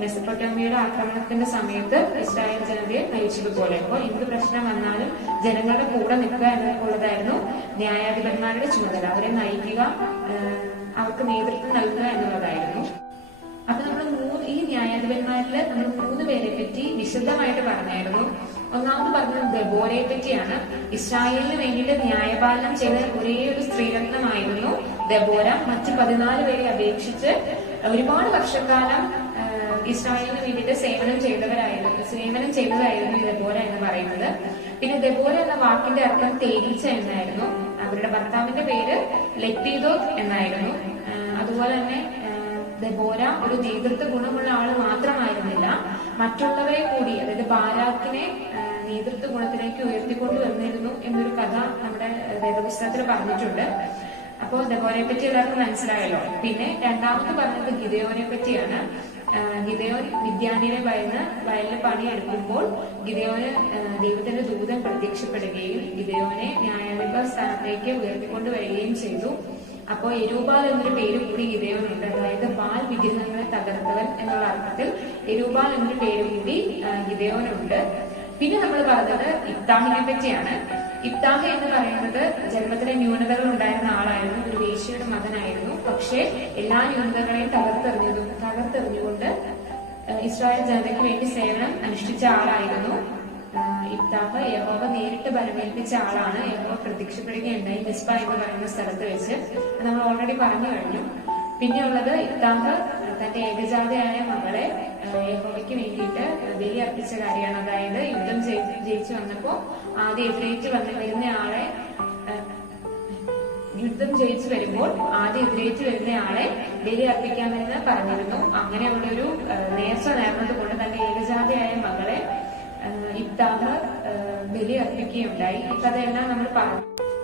മെസപ്പൊട്ടേമിയയുടെ ആക്രമണത്തിന്റെ സമയത്ത് ഇസ്രായേൽ ജനതയെ നയിച്ചതുപോലെ. അപ്പോൾ എന്ത് പ്രശ്നം വന്നാലും ജനങ്ങളുടെ കൂടെ നിൽക്കുക എന്നുള്ളതായിരുന്നു ന്യായാധിപന്മാരുടെ ചുമതല. അവരെ നയിക്കുക, അവർക്ക് നേതൃത്വം നൽകുക എന്നുള്ളതായിരുന്നു. അപ്പൊ നമ്മൾ ഈ ന്യായാധിപന്മാരിൽ നമ്മൾ 3 പേരെ പറ്റി വിശദമായിട്ട് പറഞ്ഞായിരുന്നു. ഒന്നാമത് പറഞ്ഞത് ദെബോരയെ പറ്റിയാണ്. ഇസ്രായേലിന് വേണ്ടിയിട്ട് ന്യായപാലനം ചെയ്ത ഒരേ ഒരു സ്ത്രീരത്നമായിരുന്നു ദെബോര. മറ്റ് 14 പേരെ അപേക്ഷിച്ച് ഒരുപാട് വർഷക്കാലം ഇസ്രായേലിന് വേണ്ടിയിട്ട് സേവനം ചെയ്തതായിരുന്നു ഈ ദെബോര എന്ന് പറയുന്നത്. പിന്നെ ദെബോര എന്ന വാക്കിന്റെ അർത്ഥം തേനീച്ച എന്നായിരുന്നു. അവരുടെ ഭർത്താവിന്റെ പേര് ലെപ്പീദോത്ത് എന്നായിരുന്നു. അതുപോലെ തന്നെ ദെബോര ഒരു നേതൃത്വ ഗുണമുള്ള ആള് മാത്രമായിരുന്നില്ല, മറ്റുള്ളവരെ കൂടി, അതായത് ബാരാക്കിനെ നേതൃത്വ ഗുണത്തിലേക്ക് ഉയർത്തിക്കൊണ്ടുവന്നിരുന്നു എന്നൊരു കഥ നമ്മുടെ വേദപുസ്തകത്തിൽ പറഞ്ഞിട്ടുണ്ട്. അപ്പോൾ ദെബോരയെ പറ്റി എല്ലാവർക്കും മനസ്സിലായല്ലോ. പിന്നെ 2ാമത് പറഞ്ഞത് ഗിദെയോനെ പറ്റിയാണ്. ഗിദെയോൻ മിദ്യാന്യരെ വയലിൽ പണിയെടുക്കുമ്പോൾ ഗിദെയോന് ദൈവത്തിന്റെ ദൂതൻ പ്രത്യക്ഷപ്പെടുകയും ഗിദെയോനെ ന്യായാധിപ സ്ഥാനത്തേക്ക് ഉയർത്തിക്കൊണ്ടുവരികയും ചെയ്തു. അപ്പോ എരൂബാൽ എന്നൊരു പേര് കൂടി ഗിദെയോനുണ്ട്. അതായത് ബാൽ വിഗ്രഹങ്ങളെ തകർത്തവൻ എന്നുള്ള അർത്ഥത്തിൽ എരൂബാൽ എന്നൊരു പേര് കൂടി ഗിദെയോനുണ്ട്. പിന്നെ നമ്മൾ പറഞ്ഞത് ഇബ്താഹിനെ പറ്റിയാണ്. ഇബ്താഹ് എന്ന് പറയുന്നത് ജന്മത്തിലെ ന്യൂനതകൾ ഉണ്ടായിരുന്ന ആളായിരുന്നു, ഒരു വേശ്യയുടെ മകനായിരുന്നു. പക്ഷേ എല്ലാ ന്യൂനതകളെയും തകർത്തെറിഞ്ഞുകൊണ്ട് ഇസ്രായേൽ ജനതയ്ക്ക് വേണ്ടി സേവനം അനുഷ്ഠിച്ച ആളായിരുന്നു ഇബ്താഹ്. യഹോവ നേരിട്ട് ബലമേൽപ്പിച്ച ആളാണ്. യഹോവ പ്രത്യക്ഷപ്പെടുകയുണ്ടായി മിസ്പ എന്ന് പറയുന്ന സ്ഥലത്ത് വെച്ച്. നമ്മൾ ഓൾറെഡി പറഞ്ഞു കഴിഞ്ഞു. പിന്നെയുള്ളത് ഇബ്താഹ് തന്റെ ഏകജാതയായ മകളെ യഹോവയ്ക്ക് വേണ്ടിയിട്ട് ബലി അർപ്പിച്ച കാര്യമാണ്. അതായത് യുദ്ധം ജയിച്ചു വന്നപ്പോ ആദ്യം എതിരേറ്റ് വരുന്ന ആളെ ബലി അർപ്പിക്കാമെന്ന് പറഞ്ഞിരുന്നു. അങ്ങനെ അവിടെ ഒരു നേർച്ച നേർന്നത് കൊണ്ട് തന്റെ ഏകജാതയായ മകളെ ഇബ്താഹ് ബലി അർപ്പിക്കുകയുണ്ടായി. ഈ കഥയെല്ലാം നമ്മൾ പറഞ്ഞു.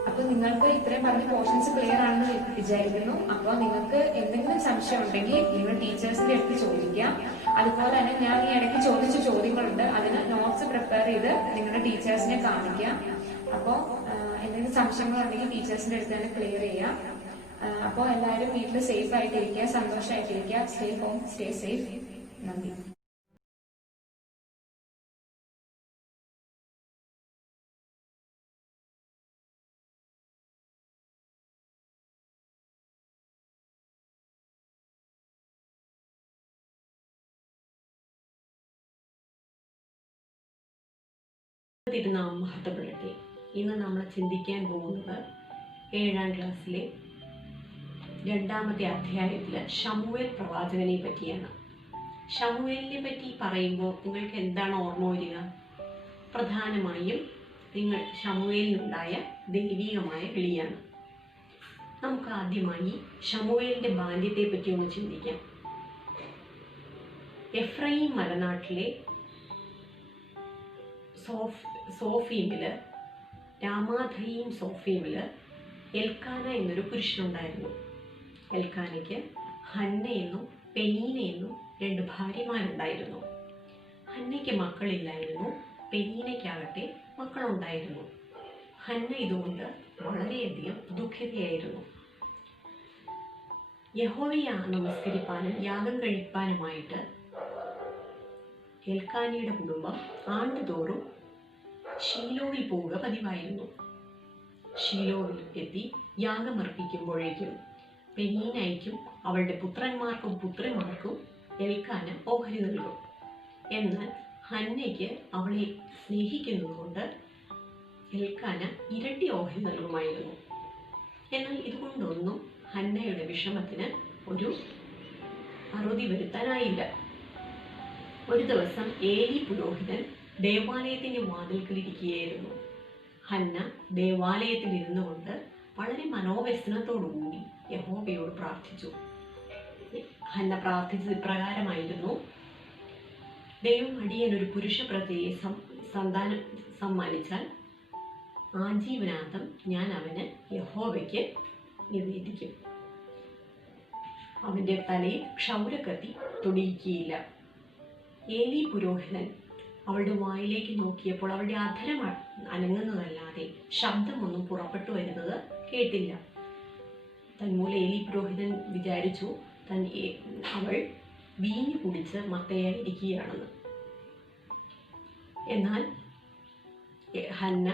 അപ്പൊ നിങ്ങൾക്ക് ഇത്രയും പറഞ്ഞ പോർഷൻസ് ക്ലിയർ ആണെന്ന് വിചാരിക്കുന്നു. അപ്പൊ നിങ്ങൾക്ക് എന്തെങ്കിലും സംശയം ഉണ്ടെങ്കിൽ നിങ്ങൾ ടീച്ചേഴ്സിന്റെ അടുത്ത് ചോദിക്കാം. അതുപോലെ തന്നെ ഞാൻ ഈ ഇടയ്ക്ക് ചോദിച്ച ചോദ്യങ്ങളുണ്ട്, അതിന് നോട്ട്സ് പ്രിപ്പയർ ചെയ്ത് നിങ്ങളുടെ ടീച്ചേഴ്സിനെ കാണിക്കാം. അപ്പോൾ എന്തെങ്കിലും സംശയങ്ങളുണ്ടെങ്കിൽ ടീച്ചേഴ്സിന്റെ അടുത്ത് തന്നെ ക്ലിയർ ചെയ്യാം. അപ്പോൾ എല്ലാവരും വീട്ടിൽ സേഫ് ആയിട്ടിരിക്കുക, സന്തോഷമായിട്ടിരിക്കുക. Stay home, stay safe. നന്ദി. തിരുനാമം മഹത്വപ്പെടട്ടെ. ഇന്ന് നമ്മൾ ചിന്തിക്കാൻ പോകുന്നത് 7ാം ക്ലാസ്സിലെ 2ാമത്തെ അധ്യായത്തിൽ ശമൂവേൽ പ്രവാചകനെ പറ്റിയാണ്. ശമൂവേലിനെ പറ്റി പറയുമ്പോൾ നിങ്ങൾക്ക് എന്താണ് ഓർമ്മ വരിക? പ്രധാനമായും നിങ്ങൾ ശമൂവേലിനുണ്ടായ ദൈവികമായ വിളിയാണ്. നമുക്ക് ആദ്യമായി ശമൂവേലിന്റെ ബാല്യത്തെ പറ്റി ഒന്ന് ചിന്തിക്കാം. എഫ്രൈം മലനാട്ടിലെ സോഫീമില്, രാമാധയും സോഫീമില് എൽക്കാന എന്നൊരു പുരുഷനുണ്ടായിരുന്നു. എൽക്കാനയ്ക്ക് ഹന്ന എന്നും പെനീന എന്നും 2 ഭാര്യമാരുണ്ടായിരുന്നു. ഹന്നയ്ക്ക് മക്കളില്ലായിരുന്നു, പെനീനയ്ക്കാകട്ടെ മക്കളുണ്ടായിരുന്നു. ഹന്ന ഇതുകൊണ്ട് വളരെയധികം ദുഃഖിതയായിരുന്നു. യഹോവയെ നമസ്കരിപ്പാനും യാഗം കഴിപ്പാനുമായിട്ട് എൽക്കാനയുടെ കുടുംബം ആണ്ടുതോറും ഷീലോവിൽ പോവുക പതിവായിരുന്നു. ഷീലോവിൽ എത്തി യാഗമർപ്പിക്കുമ്പോഴേക്കും പെനീനയ്ക്കും അവളുടെ പുത്രന്മാർക്കും പുത്രിമാർക്കും എൽക്കാന ഓഹരി നൽകും. എന്നാൽ ഹന്നയ്ക്ക് അവളെ സ്നേഹിക്കുന്നതുകൊണ്ട് എൽക്കാന ഇരട്ടി ഓഹരി നൽകുമായിരുന്നു. എന്നാൽ ഇതുകൊണ്ടൊന്നും ഹന്നയുടെ വിഷമത്തിന് ഒരു അറുതി വരുത്താനായില്ല. ഒരു ദിവസം ഏലി പുരോഹിതൻ ദേവാലയത്തിന്റെ വാതിൽക്കലിരിക്കുകയായിരുന്നു. ഹന്ന ദേവാലയത്തിൽ ഇരുന്നു കൊണ്ട് വളരെ മനോവ്യസനത്തോടുകൂടി യഹോവയോട് പ്രാർത്ഥിച്ചു. ഹന്ന പ്രാർത്ഥിച്ചത് ഇപ്രകാരമായിരുന്നു: ദൈവം അടിയനൊരു പുരുഷ പ്രജയെ സന്താനം സമ്മാനിച്ചാൽ ആജീവനാന്തം ഞാൻ അവന് യഹോവയ്ക്ക് നിവേദിക്കും. അവന്റെ തലയിൽ ക്ഷൗരക്കത്തി തൊടിയിക്കുകയില്ല. ഏലി പുരോഹിതൻ അവളുടെ വായിലേക്ക് നോക്കിയപ്പോൾ അവളുടെ അധരം അനങ്ങുന്നതല്ലാതെ ശബ്ദമൊന്നും പുറപ്പെട്ടു വരുന്നത് കേട്ടില്ല. തന്മൂലം ഏലി പുരോഹിതൻ വിചാരിച്ചു അവൾ വീഞ്ഞു കുടിച്ച് മത്തയായിരിക്കുകയാണെന്ന്. എന്നാൽ ഹന്ന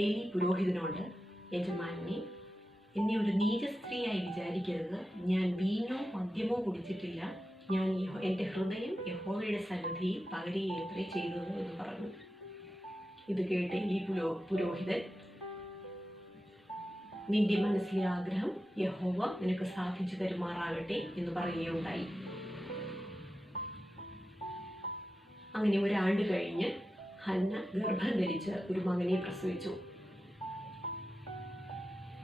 ഏലി പുരോഹിതനോട്, യജമാനെ, എന്നെ ഒരു നീച സ്ത്രീയായി വിചാരിക്കരുത്. ഞാൻ വീഞ്ഞോ മദ്യമോ കുടിച്ചിട്ടില്ല. ഞാൻ എൻ്റെ ഹൃദയം യഹോവയുടെ സന്നിധിയിൽ പകരുകയത്രേ ചെയ്തത് എന്ന് പറഞ്ഞു. ഇത് കേട്ട് ഏലി പുരോഹിതൻ, നിന്റെ മനസ്സിലെ ആഗ്രഹം യഹോവ നിനക്ക് സാധിച്ചു തരുമാറാകട്ടെ എന്ന് പറയുകയുണ്ടായി. അങ്ങനെ 1 ആണ്ട് കഴിഞ്ഞ് ഹന്ന ഗർഭം ധരിച്ച് ഒരു മകനെ പ്രസവിച്ചു.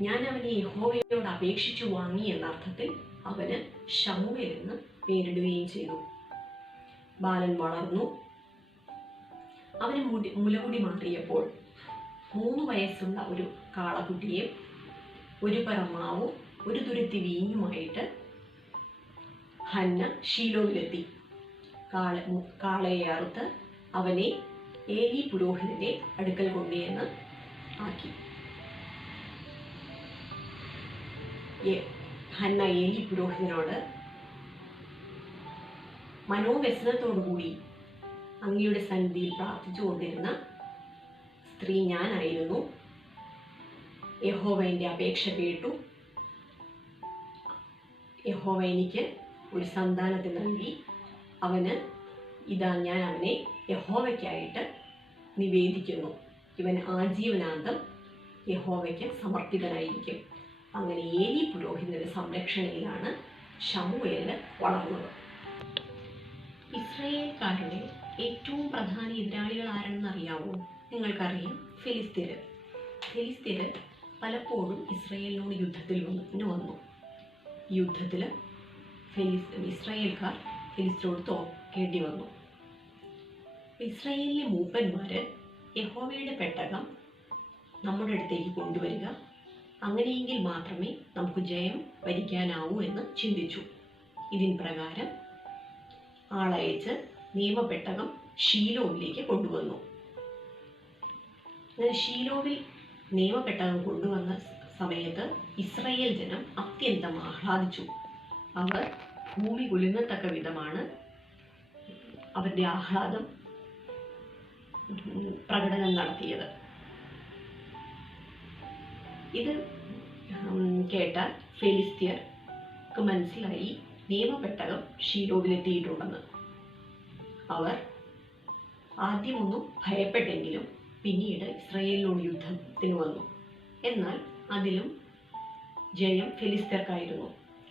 ഞാൻ അവനെ യഹോവയോട് അപേക്ഷിച്ചു വാങ്ങി എന്ന അർത്ഥത്തിൽ അവന് ശമൂവേൽ എന്ന് പേരിടുകയും ചെയ്തു. ബാലൻ വളർന്നു. അവന് മുലകുടി മാറിയപ്പോൾ 3 വയസ്സുള്ള ഒരു കാളക്കുട്ടിയെ, ഒരു പറ മാവും 1 തുരുത്തി വീഞ്ഞുമായിട്ട് ഹന്ന ഷീലോവിലെത്തി. കാളയെ അറുത്ത് അവനെ ഏലി പുരോഹിതന്റെ അടുക്കൽ കൊണ്ടുവന്ന് ആക്കി. ഹന്ന ഏലി പുരോഹിതനോട്, മനോവ്യസനത്തോടുകൂടി അങ്ങയുടെ സന്നിധിയിൽ പ്രാർത്ഥിച്ചുകൊണ്ടിരുന്ന സ്ത്രീ ഞാനായിരുന്നു. യഹോവ എൻ്റെ അപേക്ഷ കേട്ടു. യഹോവ എനിക്ക് ഒരു സന്താനത്തെ നൽകി. ഞാൻ അവനെ യഹോവയ്ക്കായിട്ട് നിവേദിക്കുന്നു. ഇവൻ ആജീവനാന്തം യഹോവയ്ക്ക് സമർപ്പിതനായിരിക്കും. അങ്ങനെ ഏലി പുരോഹിതന്റെ സംരക്ഷണയിലാണ് ശമൂവേൽ വളർന്നത്. ഇസ്രായേൽക്കാരുടെ ഏറ്റവും പ്രധാന എതിരാളികൾ ആരെന്ന് അറിയാമോ? നിങ്ങൾക്കറിയാം, ഫിലിസ്തീന്. ഫിലിസ്തീന് പലപ്പോഴും ഇസ്രായേലിനോട് യുദ്ധത്തിൽ വന്നു. യുദ്ധത്തിൽ ഇസ്രായേൽക്കാർ ഫിലിസ്തീനോട് തോൽക്കേണ്ടി വന്നു. ഇസ്രായേലിലെ മൂപ്പന്മാര് യഹോവയുടെ പെട്ടകം നമ്മുടെ അടുത്തേക്ക് കൊണ്ടുവരിക, അങ്ങനെയെങ്കിൽ മാത്രമേ നമുക്ക് ജയം വരിക്കാനാവൂ എന്ന് ചിന്തിച്ചു. ഇതിൻ പ്രകാരം ആളയച്ച് നിയമപെട്ടകം ഷീലോവിലേക്ക് കൊണ്ടുവന്നു. അങ്ങനെ ഷീലോവിൽ നിയമപെട്ടകം കൊണ്ടുവന്ന സമയത്ത് ഇസ്രായേൽ ജനം അത്യന്തം ആഹ്ലാദിച്ചു. അവർ ഭൂമി കുലുങ്ങത്തക്ക വിധമാണ് അവരുടെ ആഹ്ലാദം പ്രകടനം നടത്തിയത്. ഇത് കേട്ട ഫെലിസ്ത്യർക്ക് മനസ്സിലായി നിയമപെട്ടകം ഷീലോവിലെത്തിയിട്ടുണ്ടെന്ന്. അവർ ആദ്യമൊന്നും ഭയപ്പെട്ടെങ്കിലും പിന്നീട് ഇസ്രായേലിനോട് യുദ്ധത്തിന് വന്നു. എന്നാൽ അതിലും ജയം ഫെലിസ്ത്യർക്കായിരുന്നു.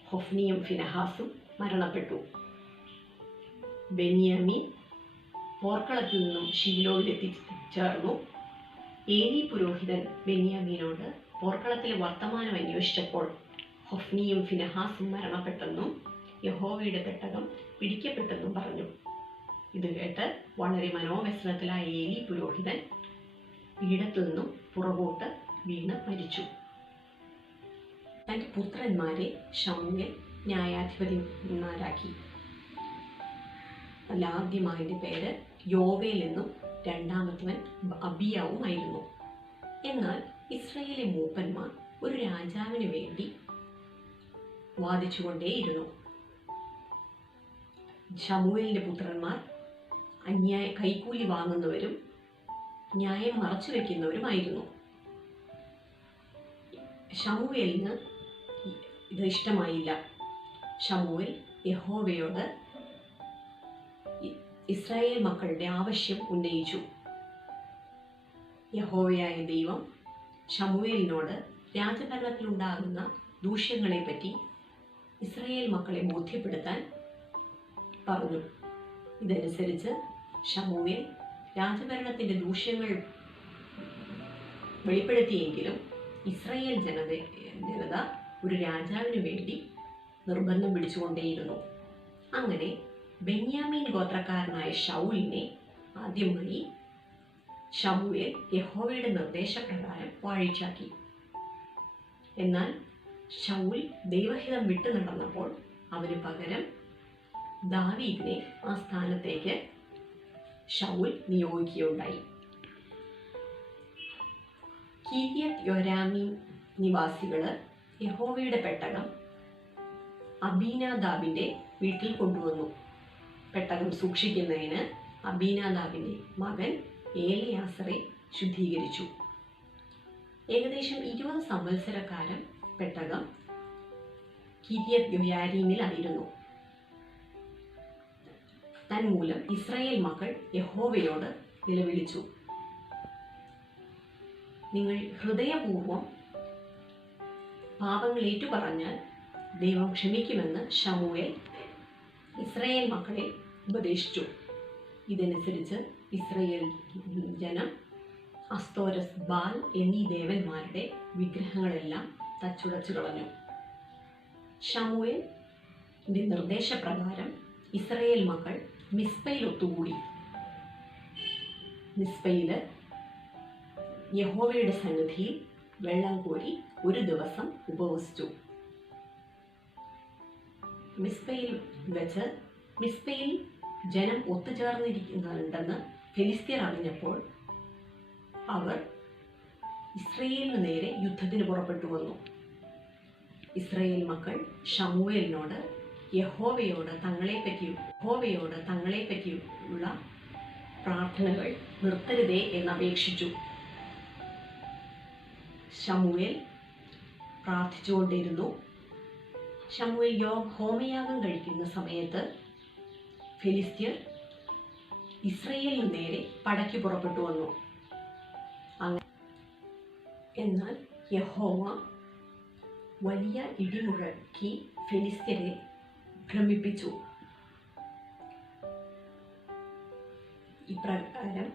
ഹൊഫ്നിയും ഫിനഹാസും മരണപ്പെട്ടു. ബെന്യാമീൻ പോർക്കളത്തിൽ നിന്നും ശീലോവിലെത്തിച്ചേർന്നു. ഏലി പുരോഹിതൻ ബെന്യാമീനോട് പോർക്കളത്തിലെ വർത്തമാനം അന്വേഷിച്ചപ്പോൾ ഹൊഫ്നിയും ഫിനഹാസും മരണപ്പെട്ടെന്നും യഹോവയുടെ പെട്ടകം പിടിക്കപ്പെട്ടെന്നും പറഞ്ഞു. ഇത് കേട്ട് വളരെ മനോവ്യസനത്തിലായ ഏലി പുരോഹിതൻ പീഠത്തിൽ നിന്നും പുറകോട്ട് വീണ് മരിച്ചു. തൻ്റെ പുത്രന്മാരെ ശമൂവേൽ ന്യായാധിപതിമാരാക്കി. ആദ്യമായതിൻ്റെ പേര് യോവേൽ എന്നും രണ്ടാമത്തവൻ അബിയാവുമായിരുന്നു. എന്നാൽ ഇസ്രായേലിലെ മൂപ്പന്മാർ ഒരു രാജാവിന് വേണ്ടി വാദിച്ചുകൊണ്ടേയിരുന്നു. ശമൂവേലിന്റെ പുത്രന്മാർ കൈക്കൂലി വാങ്ങുന്നവരും ന്യായം മറച്ചു വെക്കുന്നവരുമായിരുന്നു. ശമൂവേലിന് ഇത് ഇഷ്ടമായില്ല. ശമൂവേൽ യഹോവയോട് ഇസ്രായേൽ മക്കളുടെ ആവശ്യം ഉന്നയിച്ചു. യഹോവയായ ദൈവം ശമൂവേലിനോട് രാജഭരണത്തിലുണ്ടാകുന്ന ദൂഷ്യങ്ങളെപ്പറ്റി ഇസ്രായേൽ മക്കളെ ബോധ്യപ്പെടുത്താൻ പറഞ്ഞു. ഇതനുസരിച്ച് ശമൂവേൽ രാജഭരണത്തിന്റെ ദൂഷ്യങ്ങൾ വെളിപ്പെടുത്തിയെങ്കിലും ഇസ്രായേൽ ജനത ഒരു രാജാവിന് വേണ്ടി നിർബന്ധം പിടിച്ചുകൊണ്ടേയിരുന്നു. അങ്ങനെ ബെന്യാമീൻ ഗോത്രക്കാരനായ ശൗലിനെ ആദ്യമായി ശമൂവേൽ യഹോവയുടെ നിർദ്ദേശപ്രകാരം വാഴിച്ചാക്കി. എന്നാൽ ശൗൽ ദൈവഹിതം വിട്ടു നടന്നപ്പോൾ അവന് പകരം ദാവീദിനെ ആ സ്ഥാനത്തേക്ക് ശൗൽ നിയോഗിക്കുകയുണ്ടായി. കിര്യത്ത് യൊരാമീം നിവാസികള് യഹോവയുടെ പെട്ടകം അബീനാദാബിന്റെ വീട്ടിൽ കൊണ്ടുവന്നു. പെട്ടകം സൂക്ഷിക്കുന്നതിന് അബീനാദാബിന്റെ മകൻ ഏലിയാസറെ ശുദ്ധീകരിച്ചു. ഏകദേശം 20 സംവത്സരക്കാലം പെട്ടകം കിര്യത്ത് യൊയാരീമിലായിരുന്നു. തന്മൂലം ഇസ്രായേൽ മക്കൾ യഹോവയോട് നിലവിളിച്ചു. നിങ്ങൾ ഹൃദയപൂർവം പാപങ്ങൾ ഏറ്റുപറഞ്ഞാൽ ദൈവം ക്ഷമിക്കുമെന്ന് ശമൂവേൽ ഇസ്രായേൽ മക്കളെ ഉപദേശിച്ചു. ഇതനുസരിച്ച് ഇസ്രായേൽ ജനം അസ്തോരസ്, ബാൽ എന്നീ ദേവന്മാരുടെ വിഗ്രഹങ്ങളെല്ലാം തച്ചുടച്ചു കളഞ്ഞു. ശമൂവേലിന്റെ നിർദ്ദേശപ്രകാരം ഇസ്രായേൽ മക്കൾ മിസ്പയിൽ ഒത്തുകൂടി. മിസ്പയില് യഹോവയുടെ സന്നിധിയിൽ വെള്ളം കോരി ഒരു ദിവസം ഉപവസിച്ചു. മിസ്പയിൽ ജനം ഒത്തുചേർന്നിരിക്കുന്നുണ്ടെന്ന് ഫെലിസ്ത്യർ അറിഞ്ഞപ്പോൾ അവർ ഇസ്രായേലിന് നേരെ യുദ്ധത്തിന് പുറപ്പെട്ടു വന്നു. ഇസ്രായേൽ മക്കൾ ശമൂവേലിനോട് യഹോവയോട് തങ്ങളെപ്പറ്റിയുള്ള പ്രാർത്ഥനകൾ നിർത്തരുതേ എന്നപേക്ഷിച്ചു. ശമൂവേൽ പ്രാർത്ഥിച്ചുകൊണ്ടിരുന്നു. ശമൂവേൽ ഹോമയാഗം കഴിക്കുന്ന സമയത്ത് ഫെലിസ്ത്യർ ഇസ്രായേലിന് നേരെ പടയ്ക്ക് പുറപ്പെട്ടു വന്നു. എന്നാൽ യഹോവ വലിയ ഇടിമുഴക്കി ഫെലിസ്ത്യരെ ഭ്രമിപ്പിച്ചു. ഇപ്രകാരം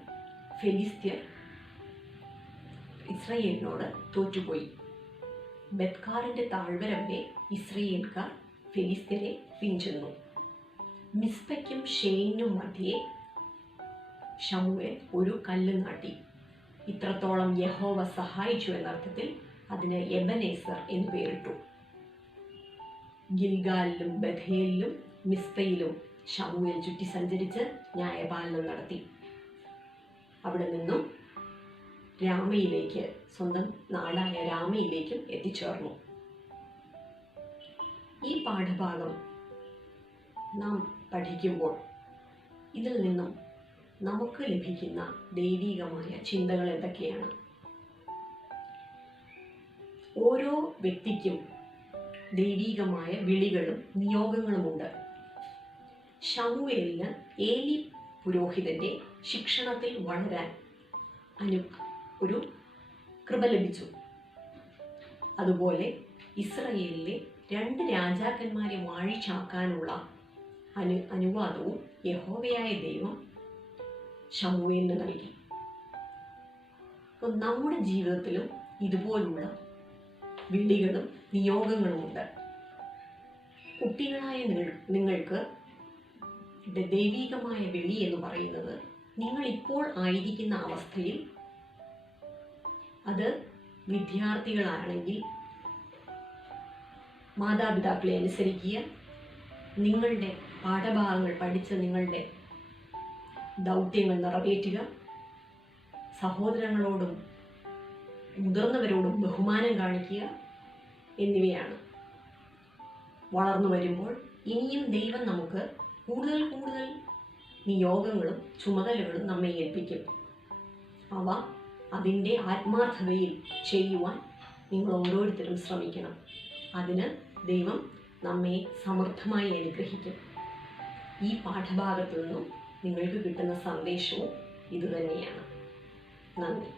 ഫെലിസ്ത്യർ ഇസ്രായേലിനോട് തോറ്റുപോയി. ബെത്കാറിന്റെ താഴ്വര വരെ ഇസ്രായേൽക്കാർ ഫെലിസ്ത്യരെ പിൻചെന്നു. മിസ്പയ്ക്കും ഷെയിനും മധ്യേ ശമൂവേൽ ഒരു കല്ല് നാട്ടി. ഇത്രത്തോളം യഹോവ സഹായിച്ചു എന്നർത്ഥത്തിൽ അതിന് എബനേസർ എന്ന് പേരിട്ടു. ഗിൽഗാലിലും ബഥേലിലും മിസ്പയിലും ശമൂവേൽ ചുറ്റി സഞ്ചരിച്ച് ന്യായപാലനം നടത്തി. അവിടെ നിന്നും രാമയിലേക്ക്, സ്വന്തം നാടായ രാമയിലേക്കും എത്തിച്ചേർന്നു. ഈ പാഠഭാഗം നാം പഠിക്കുമ്പോൾ ഇതിൽ നിന്നും നമുക്ക് ലഭിക്കുന്ന ദൈവികമായ ചിന്തകൾ എന്തൊക്കെയാണ്? ഓരോ വ്യക്തിക്കും ദൈവികമായ വിളികളും നിയോഗങ്ങളുമുണ്ട്. ശമൂവേലിന് ഏലി പുരോഹിതന്റെ ശിക്ഷണത്തിൽ വളരാൻ ഒരു കൃപ ലഭിച്ചു. അതുപോലെ ഇസ്രായേലിലെ 2 രാജാക്കന്മാരെ വാഴിച്ചാക്കാനുള്ള അനുവാദവും യഹോവയായ ദൈവം ശമൂവേലിന് നൽകി. അപ്പോൾ നമ്മുടെ ജീവിതത്തിലും ഇതുപോലുള്ള വിളികളും നിയോഗങ്ങളും ഉണ്ട്. കുട്ടികളായ നിങ്ങൾക്ക് ദൈവികമായ വിളി എന്ന് പറയുന്നത് നിങ്ങൾ ഇപ്പോൾ ആയിരിക്കുന്ന അവസ്ഥയിൽ, അത് വിദ്യാർത്ഥികളാണെങ്കിൽ മാതാപിതാക്കളെ അനുസരിക്കുക, നിങ്ങളുടെ പാഠഭാഗങ്ങൾ പഠിച്ച് നിങ്ങളുടെ ദൗത്യങ്ങൾ നിറവേറ്റുക, സഹോദരങ്ങളോടും മുതിർന്നവരോടും ബഹുമാനം കാണിക്കുക എന്നിവയാണ്. വളർന്നു വരുമ്പോൾ ഇനിയും ദൈവം നമുക്ക് കൂടുതൽ കൂടുതൽ നിയോഗങ്ങളും ചുമതലകളും നമ്മെ ഏൽപ്പിക്കും. അവ അതിൻ്റെ ആത്മാർത്ഥതയിൽ ചെയ്യുവാൻ നിങ്ങൾ ഓരോരുത്തരും ശ്രമിക്കണം. അതിന് ദൈവം നമ്മെ സമൃദ്ധമായി അനുഗ്രഹിക്കും. ഈ പാഠഭാഗത്തു നിന്നും നിങ്ങൾക്ക് കിട്ടുന്ന സന്ദേശവും ഇതുതന്നെയാണ്. നന്ദി.